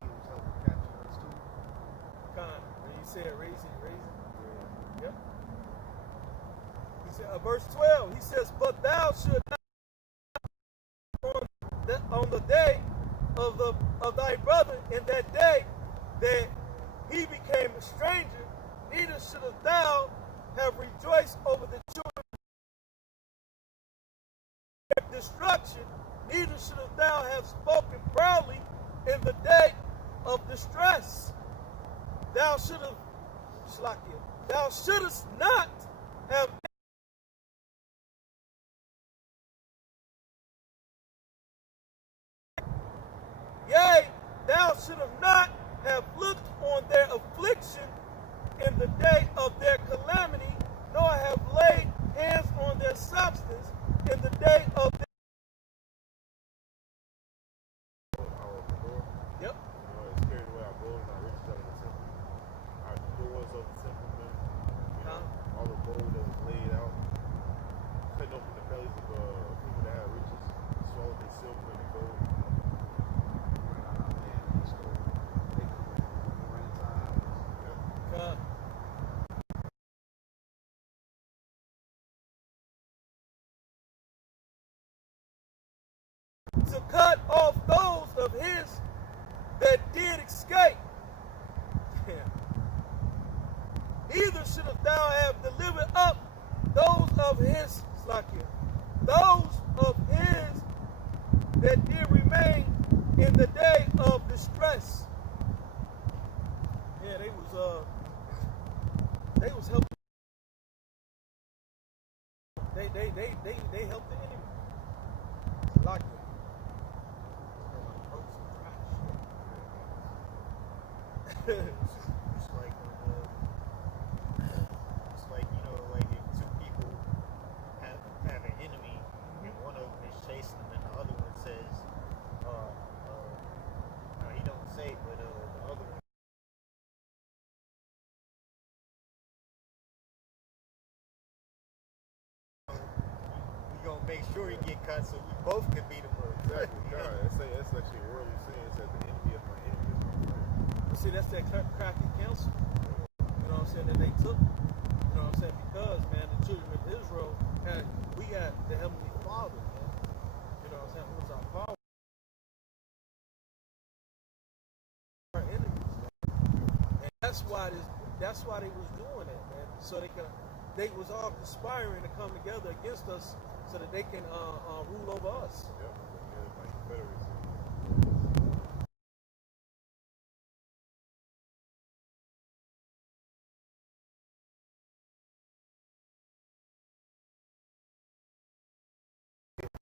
He was helping capture us too. And you said raising. Yeah. Yep. He said, verse 12, he says, but thou should not on the day of thy brother, in that day that he became a stranger, neither shouldst thou have rejoiced over the children of their destruction, neither shouldst thou have spoken proudly in the day of distress. Thou shouldst not have yea, thou shouldst not have looked on their affliction in the day of their calamity, nor have laid hands on their substance in the day of their... Yep. You know, it's carried away our gold and our riches out of the temple. Our doors of the temple, man. You know, all the gold that was laid out. Cutting open the bellies of people that had riches. Swallowed their silver and their gold. To cut off those of his that did escape. Neither shouldst thou have delivered up those of his, those of his that did remain in the day of distress. Yeah, they was helping. They helped the enemy. Like it. It's like, you know, like if two people have an enemy and one of them is chasing them and the other one says, make sure he get caught so we both can beat him up. Exactly. God, that's actually a worldly saying. It says the enemy of my enemy is my friend. But see, that's that crafty counsel. You know what I'm saying? That they took. You know what I'm saying? Because, man, the children of Israel we got the Heavenly Father, man. You know what I'm saying? Who's our Father? Our enemies, man. And that's why they was doing that, man. So they was all conspiring to come together against us so that they can rule over us. Yep. Yeah, like Confederacy.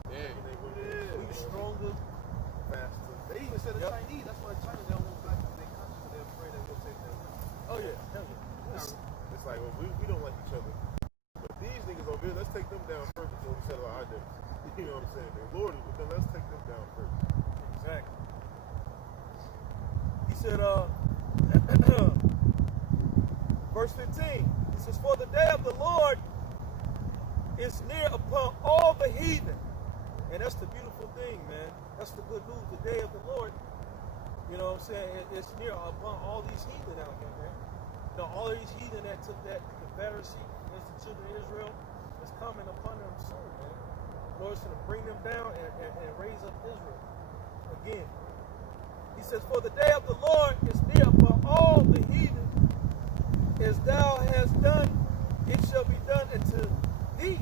We were stronger. Faster. They even said the Yep. Chinese. That's why China they don't want back to their country. They're afraid that we'll take their land. Oh yeah, hell yeah. It's like, well, we don't like each other. But these niggas over here, let's take them down first before we settle our differences. You know what I'm saying? They're lording with them. Let's take them down first. Exactly. He said, verse 15, he says, for the day of the Lord is near upon all the heathen. And that's the beautiful thing, man. That's the good news. The day of the Lord, you know what I'm saying, it's near upon all these heathen out here, man. You know, all these heathen that took that Confederacy against the children of Israel is coming upon them soon, man. The Lord's going to bring them down and raise up Israel again. He says, for the day of the Lord is near upon all the heathen. As thou hast done, it shall be done unto thee.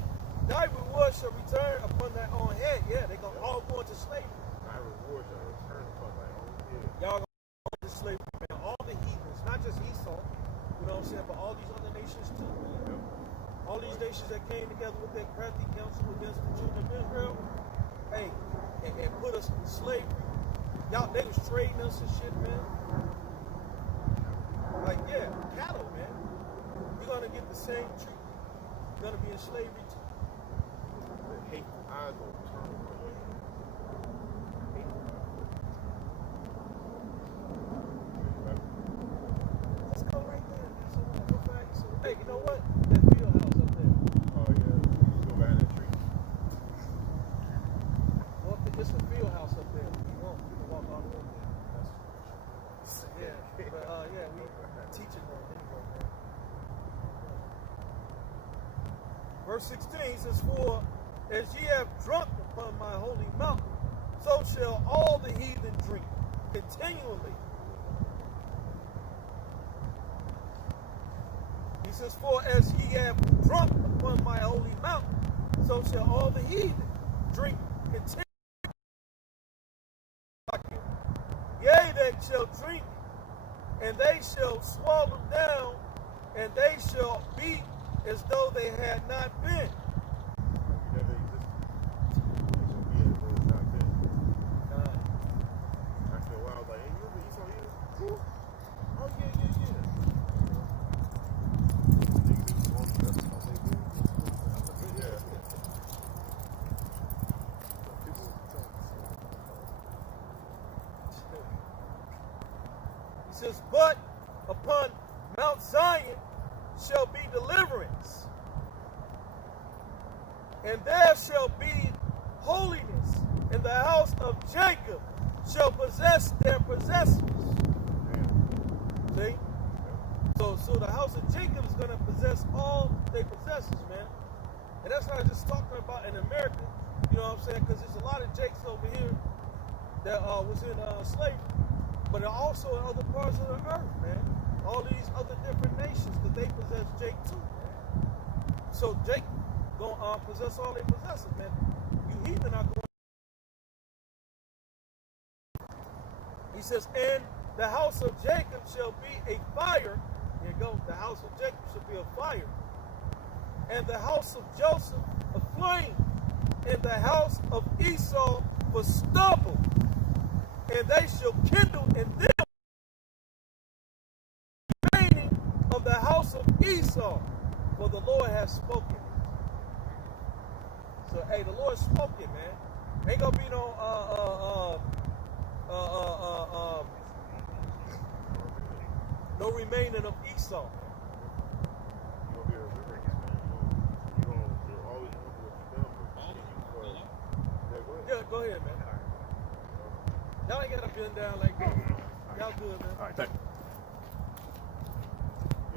Thy reward shall return upon thy own head. Yeah, they're going to all go into slavery. My reward shall return upon my own head. Y'all going to go into slavery, man. All the heathens, not just Esau, you know what I'm saying, but all these other nations too, man. All these nations that came together with their crafty counsel against the children of Israel, hey, and put us in slavery. Y'all, they was trading us and shit, man. Like, yeah, cattle, man. You're going to get the same treatment. You're going to be in slavery too. The hateful eyes gonna turn upon you. Let's go right there. So, go back. So, hey, you know what? That field house up there. Oh yeah, you go behind that tree. Well, it's a field house up there. If you want, you can walk all the way there. Yeah, but yeah, we teaching them anyway, man. Verse 16 says, for as ye have drunk upon my holy mountain, so shall all the heathen drink continually. He says, for as ye have drunk upon my holy mountain, so shall all the heathen drink continually. Yea, they shall drink, and they shall swallow down, and they shall be as though they had not been. You never existed. It should be as though it's not been. After a while, I was like, hey, you remember Esau here? Who? Oh yeah. Niggas is wrong, that's how they do. Yeah. He says, but upon Mount Zion shall be deliverance, and there shall be holiness, and the house of Jacob shall possess their possessions. See? So the house of Jacob is going to possess all their possessions, man. And that's not just talking about in America, you know what I'm saying? Because there's a lot of Jakes over here that was in slavery, but also in other parts of the earth, man. All these other different nations, because they possess Jake too, man. So Jake gonna possess all they possessions, man. You heathen are going. He says, and the house of Jacob shall be a fire. Here you go. The house of Jacob shall be a fire, and the house of Joseph a flame, and the house of Esau for stubble, and they shall kindle in them of the house of Esau, for the Lord has spoken. So, hey, the Lord spoke it, man. Ain't gonna be no no remaining of Esau. You're gonna be a remembrance, man. You're always remember what you've done, but you been down like this. Y'all good, man. All right, thank you.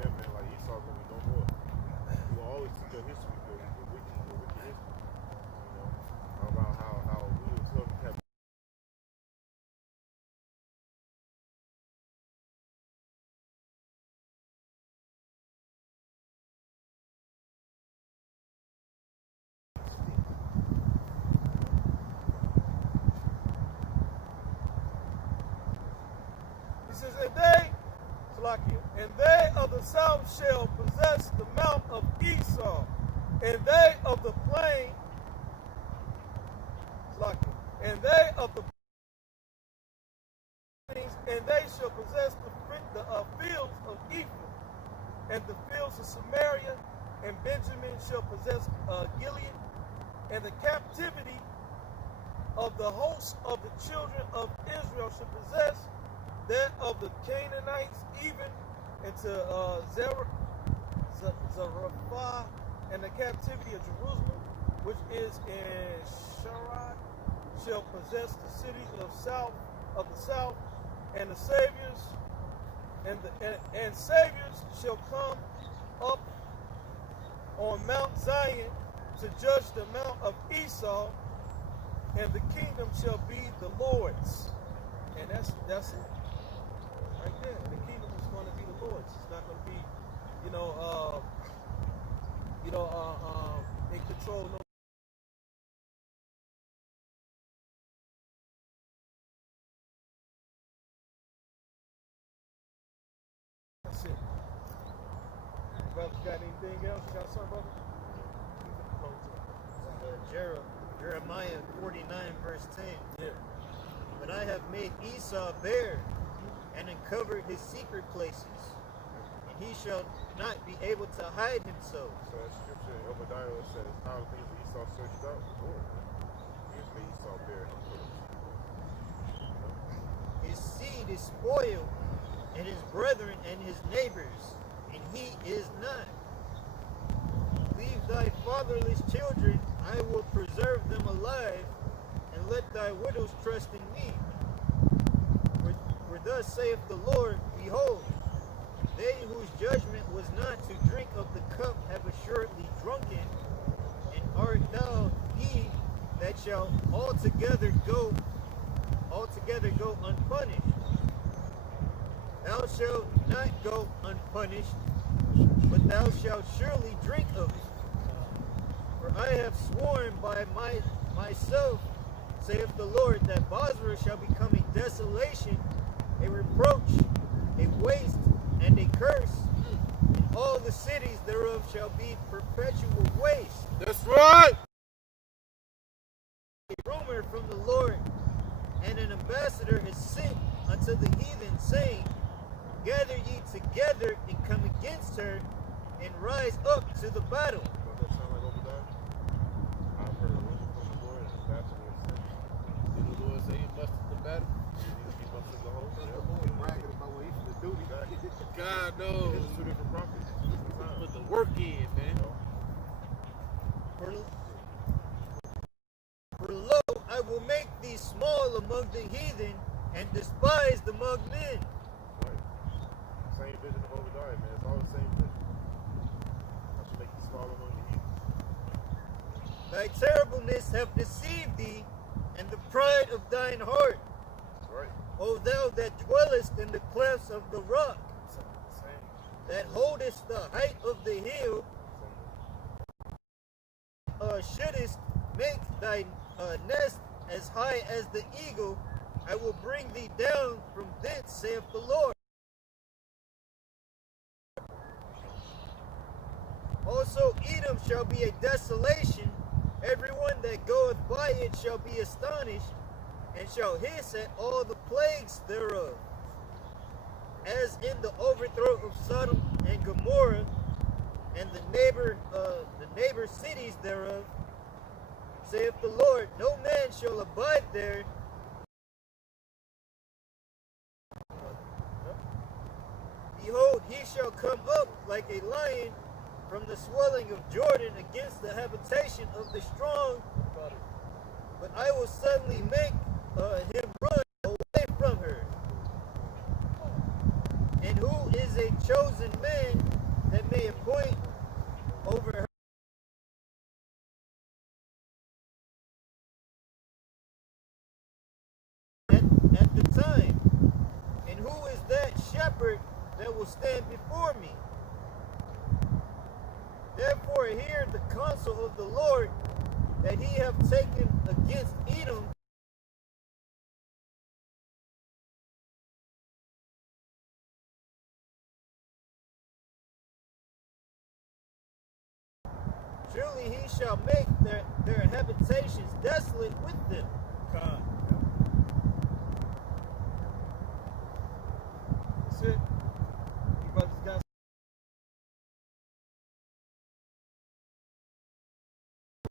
Yeah, man, like Esau gonna be no more. You will always see your history, your wicked history. You know, about how we was held in captivity. He says, and they of the south shall possess the mount of Esau, and they of the plain, and they of the plains, and they shall possess the fields of Ephraim, and the fields of Samaria, and Benjamin shall possess Gilead, and the captivity of the host of the children of Israel shall possess that of the Canaanites, even into Zarephath, and the captivity of Jerusalem, which is in Sharad, shall possess the cities of the south, and the saviors, and saviors shall come up on Mount Zion to judge the mount of Esau, and the kingdom shall be the Lord's. And that's it. Right there. The kingdom is going to be the Lord's. It's not going to be, in control. No. That's it. Brother, got anything else? You got something, brother? Jeremiah 49, verse 10. Yeah. But I have made Esau bare and uncovered his secret places, and he shall not be able to hide himself. So that scripture in Obadiah says, how things that Esau searched out, Lord, here's the Esau bare. His seed is spoiled, and his brethren and his neighbors, and he is not. Leave thy fatherless children, I will preserve them alive, and let thy widows trust in me. For thus saith the Lord, behold, they whose judgment was not to drink of the cup have assuredly drunken, and art thou he that shall altogether go unpunished. Thou shalt not go unpunished, but thou shalt surely drink of it. For I have sworn by myself, saith the Lord, that Bozrah shall become a desolation, a reproach, a waste, and a curse, and all the cities thereof shall be perpetual waste. That's right. A rumor from the Lord, and an ambassador is sent unto the heathen, saying, gather ye together and come against her, and rise up to the battle. Don't that sound like Obadiah? I've heard a rumor from the Lord, and that's what it says. Did the Lord say he busted the battle? He busted the whole thing. The Lord bragging about what he finna do. God knows. It's two different prophets. Different times. Put the work in, man. For lo, I will make thee small among the heathen, and despised among men. Right. Same vision of Obadiah, man. It's all the same vision. I should make you small among the heathen. Thy terribleness have deceived thee, and the pride of thine heart. Right. O thou that dwellest in the clefts of the rock, that holdest the height of the hill, shouldest make thy nest as high as the eagle, I will bring thee down from thence, saith the Lord. Also Edom shall be a desolation, everyone that goeth by it shall be astonished, and shall hiss at all the plagues thereof. As in the overthrow of Sodom and Gomorrah, and the neighbor cities thereof, saith the Lord, no man shall abide there. Behold, he shall come up like a lion from the swelling of Jordan against the habitation of the strong, but I will suddenly make him run away from the time? And who is that shepherd that will stand before me? Therefore hear the counsel of the Lord that he hath taken against Edom. Surely he shall make their habitations desolate with them. Con. That's it. You brothers got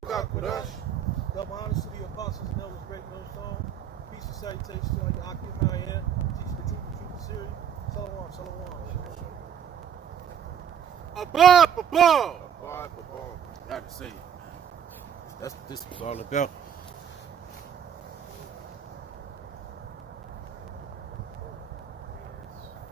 Rock with us. double honors to the apostles and elders great no song. Peace and salutations to all your Akim out here. Teach the truth of Syria. Shalom, shalom. Above. Boy. Got to say it, man. That's what this was all about.